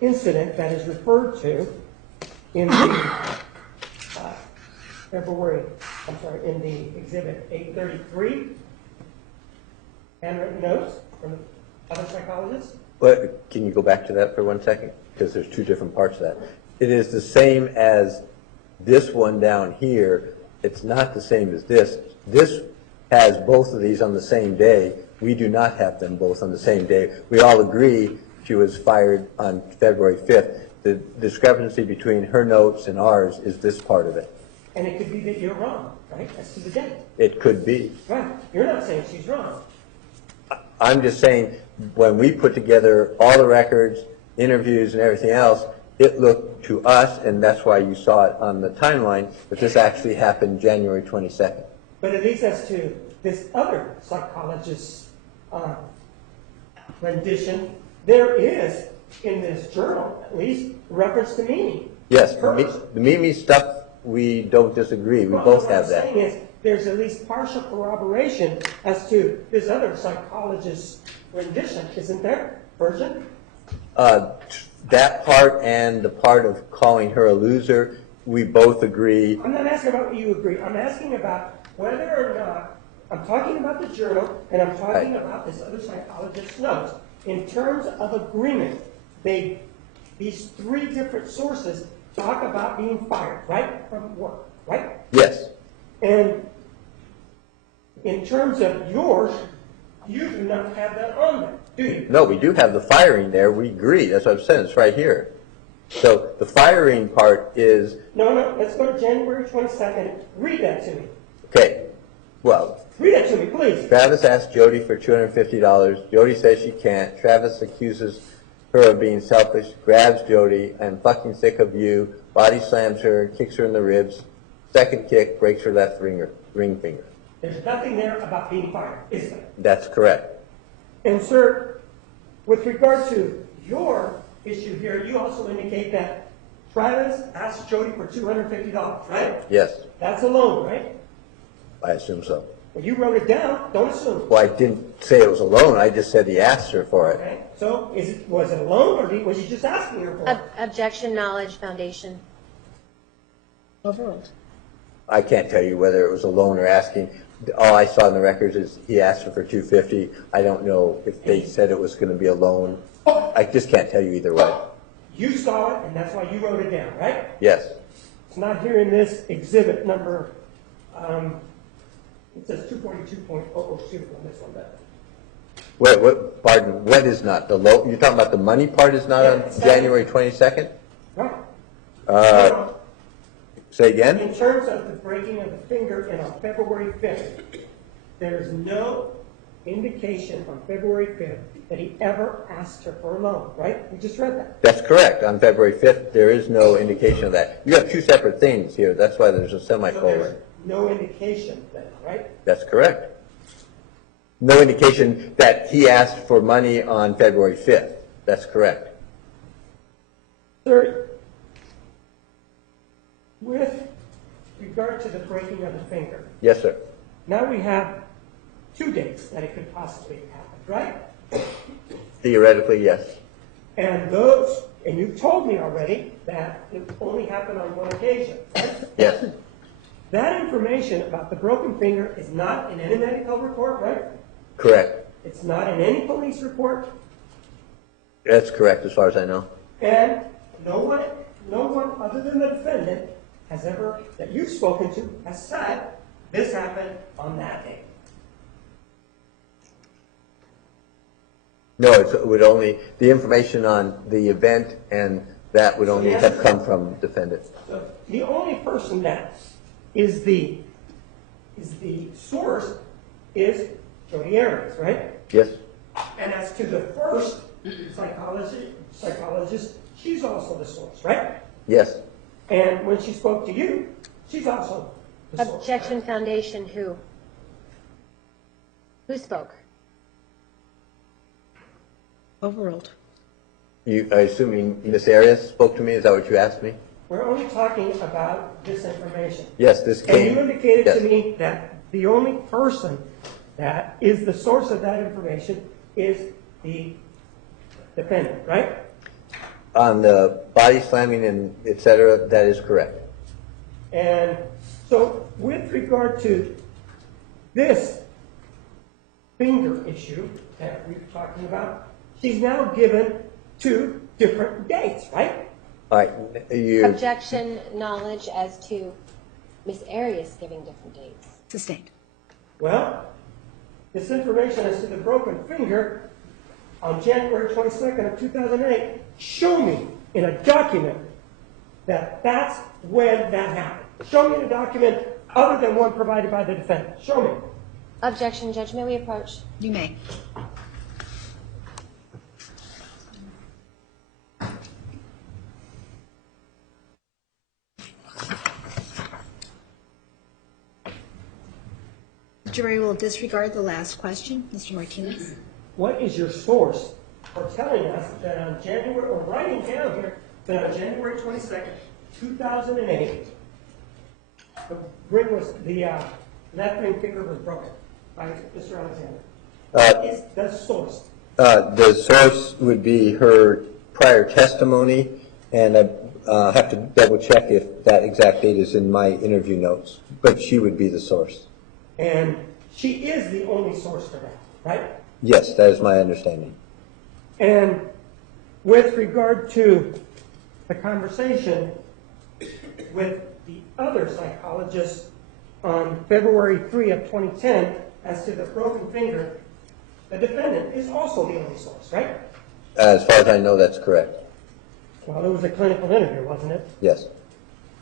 incident that is referred to in the in the exhibit 833, handwritten notes from the other psychologists. Well, can you go back to that for 1 second? Because there's two different parts of that. It is the same as this one down here. It's not the same as this. This has both of these on the same day. We do not have them both on the same day. We all agree she was fired on February 5th. The discrepancy between her notes and ours is this part of it. And it could be that you're wrong, right? As to the date. It could be. Right. You're not saying she's wrong. I'm just saying, when we put together all the records, interviews, and everything else, it looked to us, and that's why you saw it on the timeline, that this actually happened January 22nd. But at least as to this other psychologist's rendition, there is, in this journal at least, reference to Mimi. Yes, Hers. the Mimi stuff, we don't disagree. We both have that. What I'm saying is, there's at least partial corroboration as to this other psychologist's rendition, isn't there? Version? That part and the part of calling her a loser, we both agree. I'm not asking about what you agree. I'm asking about whether or not, I'm talking about the journal, and I'm talking about this other psychologist's notes. In terms of agreement, these three different sources talk about being fired, right, from work, right? Yes. And in terms of yours, you do not have that on there, do you? No, we do have the firing there. We agree. That's what I'm saying. It's right here. So the firing part is, No, let's go to January 22nd. Read that to me. okay, well, Read that to me, please. Travis asked Jodi for $250. Jodi says she can't. Travis accuses her of being selfish, grabs Jodi, I'm fucking sick of you, body slams her, kicks her in the ribs. Second kick, breaks her left ring finger. There's nothing there about being fired, is there? That's correct. And sir, with regard to your issue here, you also indicate that Travis asked Jodi for $250, right? Yes, That's a loan, right? I assume so. Well, you wrote it down. Don't assume. Well, I didn't say it was a loan. I just said he asked her for it. Okay. So, was it a loan, or was he just asking her for it? Objection knowledge foundation. Overruled. I can't tell you whether it was a loan or asking. All I saw in the records is he asked her for $250. I don't know if they said it was going to be a loan. I just can't tell you either way. You saw it, and that's why you wrote it down, right? Yes. It's not here in this exhibit number. It says 242.002 on this one. But What, pardon, what is not? The loan? You're talking about the money part is not on Yeah, January 22nd? right. Say again? In terms of the breaking of the finger and on February 5th, there's no indication on February 5th that he ever asked her for a loan, right? We just read that. That's correct. On February 5th, there is no indication of that. You have two separate things here. That's why there's a So semicolon. there's no indication then, right? That's correct. No indication that he asked for money on February 5th. That's correct. Sir, with regard to the breaking of the finger, Yes, sir. now we have 2 dates that it could possibly have happened, right? Theoretically, yes. And you've told me already that it only happened on 1 occasion, right? Yes. That information about the broken finger is not in any medical report, right? Correct. It's not in any police report, That's correct as far as I know. and no one other than the defendant has ever, that you've spoken to, has said this happened on that day. No, it would only, the information on the event and that would only have come from defendant. So the only person that is the source is Jodi Arias, right? Yes? And as to the first psychologist, she's also the source, right? Yes. And when she spoke to you, she's also the source. Objection right? Foundation, who? Who spoke? Overruled. I assume Ms. Arias spoke to me? Is that what you asked me? We're only talking about this information. Yes, this And came. you indicated yes. to me that the only person that is the source of that information is the defendant, right? On the body slamming and et cetera, that is correct. And so with regard to this finger issue that we're talking about, she's now given 2 different dates, right? All right, you, Objection knowledge as to Ms. Arias giving different dates. Sustained. Well, this information as to the broken finger on January 22nd of 2008, show me in a document that that's when that happened. Show me in a document other than one provided by the defendant. Show me. Objection, Judge, may we approach? You may. The jury will disregard the last question. Mr. Martinez? What is your source for telling us that on January, or writing down here, that on January 22nd, 2008, that ring finger was broken by Mr. Alexander? What is the source? the source would be her prior testimony, and I have to double check if that exact date is in my interview notes, but she would be the source. And she is the only source for that, right? Yes, that is my understanding. And with regard to the conversation with the other psychologist on February 3 of 2010 as to the broken finger, the defendant is also the only source, right? As far as I know, that's correct. Well, it was a clinical interview, wasn't it? Yes.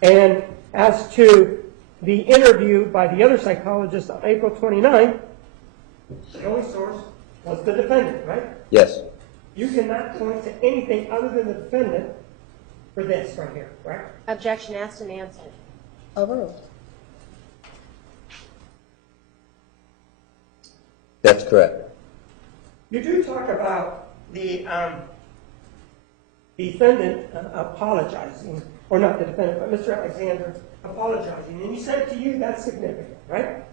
And as to the interview by the other psychologist on April 29, the only source was the defendant, right? Yes. You cannot point to anything other than the defendant for this right here, right? Objection asked and answered. Overruled. That's correct. You do talk about the defendant apologizing, or not the defendant, but Mr. Alexander apologizing, and he said to you that's significant, right?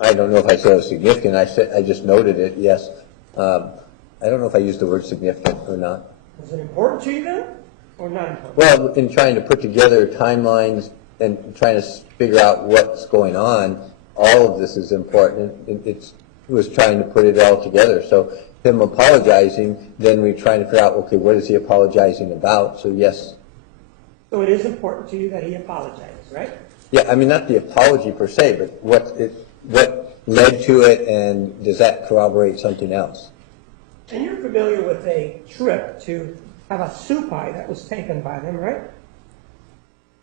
I don't know if I said it was significant. I just noted it, yes. I don't know if I used the word significant or not. Was it important to you then, or not important? Well, in trying to put together timelines and trying to figure out what's going on, all of this is important. It was trying to put it all together. So him apologizing, then we're trying to figure out, okay, what is he apologizing about? So yes. So it is important to you that he apologizes, right? Yeah, I mean, not the apology per se, but what led to it, and does that corroborate something else? And you're familiar with a trip to have a supai that was taken by them, right?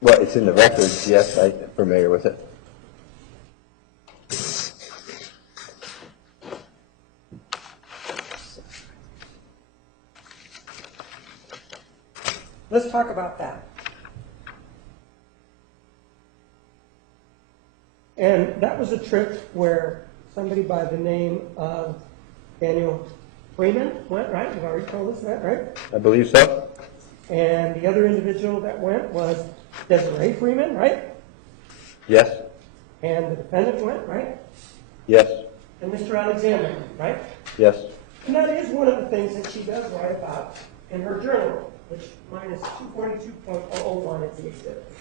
Well, it's in the records, yes, I'm familiar with it. Let's talk about that. And that was a trip where somebody by the name of Daniel Freeman went, right? You've already told us that, right? I believe so. And the other individual that went was Desiree Freeman, right? Yes. And the defendant went, right? Yes. And Mr. Alexander, right? Yes. And that is one of the things that she does write about in her journal, which mine is 242.001 at the exhibit.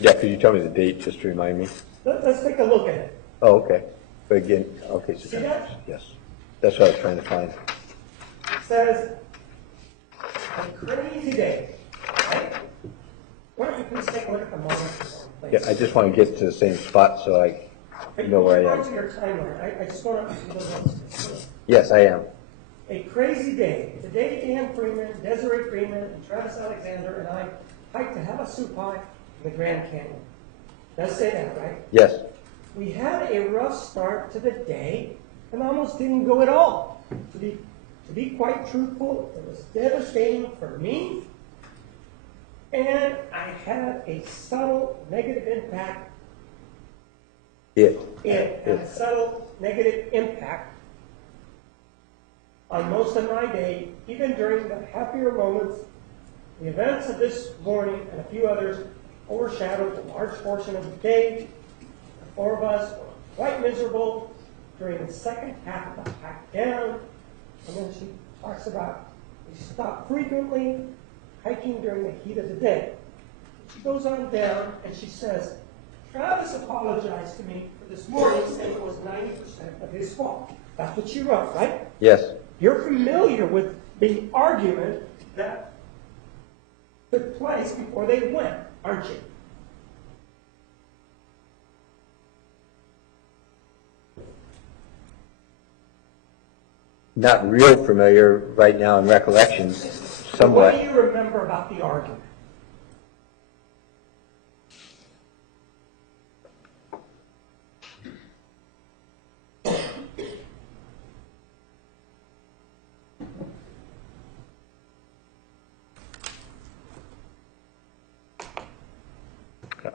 Yeah, could you tell me the date just to remind me? Let's take a look at it. Oh, okay. But again, okay. So See that? yes. That's what I was trying to find. It says, a crazy day, right? Why don't you please take a look at the monitor, please? Yeah, I just want to get to the same spot so I know where I Go am. to your timeline. I just want to. Yes, I am. A crazy day. It's a day Dan Freeman, Desiree Freeman, and Travis Alexander and I hiked to have a soup pie in the Grand Canyon. Does say that, right? Yes. We had a rough start to the day and almost didn't go at all. To be quite truthful, it was devastating for me, and I had a subtle negative impact. It had a subtle negative impact on most of my day, even during the happier moments. The events of this morning and a few others overshadowed a large portion of the day. The four of us were quite miserable during the second half of the hike down. And then she talks about we stopped frequently hiking during the heat of the day. She goes on down and she says, Travis apologized to me for this morning, saying it was 90% of his fault. That's what she wrote, right? Yes. You're familiar with the argument that took place before they went, aren't you? Not real familiar right now in recollections, What somewhat. do you remember about the argument?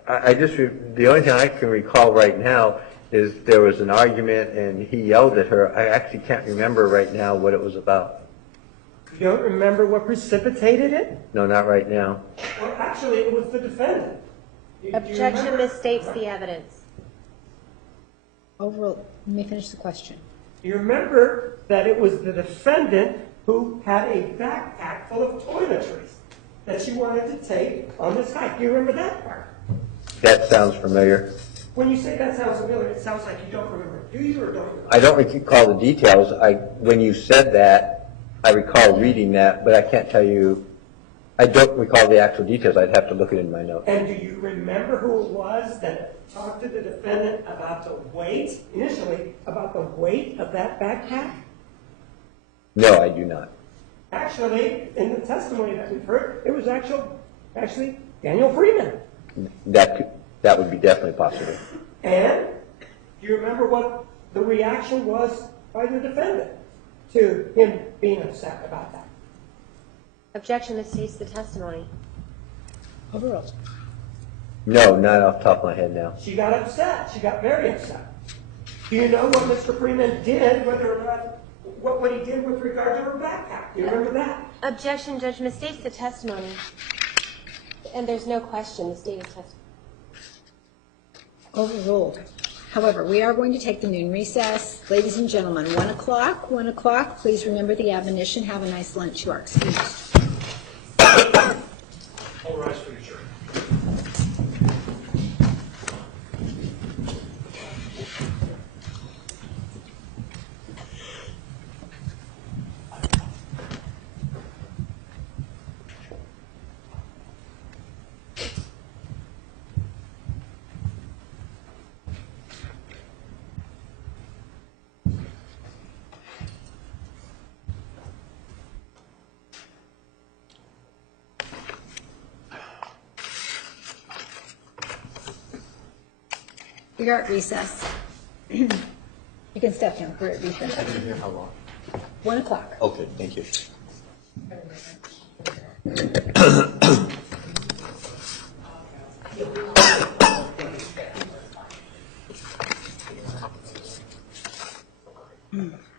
The only thing I can recall right now is there was an argument and he yelled at her. I actually can't remember right now what it was about. You don't remember what precipitated it? No, not right now. Well, actually, it was the defendant. Do you Objection remember? misstates the evidence. Overruled. Let me finish the question. Do you remember that it was the defendant who had a backpack full of toiletries that she wanted to take on this hike? Do you remember that part? That sounds familiar. When you say that sounds familiar, it sounds like you don't remember. Do you or don't you? I don't recall the details. When you said that, I recall reading that, but I can't tell you. I don't recall the actual details. I'd have to look it in my notes. And do you remember who it was that talked to the defendant about the weight, initially, about the weight of that backpack? No, I do not. Actually, in the testimony that we've heard, it was actually Daniel Freeman. That would be definitely possible. And do you remember what the reaction was by the defendant to him being upset about that? Objection misstates the testimony. Overruled. No, not off the top of my head now. She got upset. She got very upset. Do you know what Mr. Freeman did, whether or not, what he did with regard to her backpack? Do you remember that? Objection, Judge, misstates the testimony. And there's no question the stated testimony. Overruled. However, we are going to take the noon recess. Ladies and gentlemen, 1 o'clock, 1 o'clock. Please remember the admonition. Have a nice lunch. You are excused. All rise for the jury. We are at recess. You can step down. We're at recess. I didn't hear how long. 1 o'clock. Okay, thank you. it.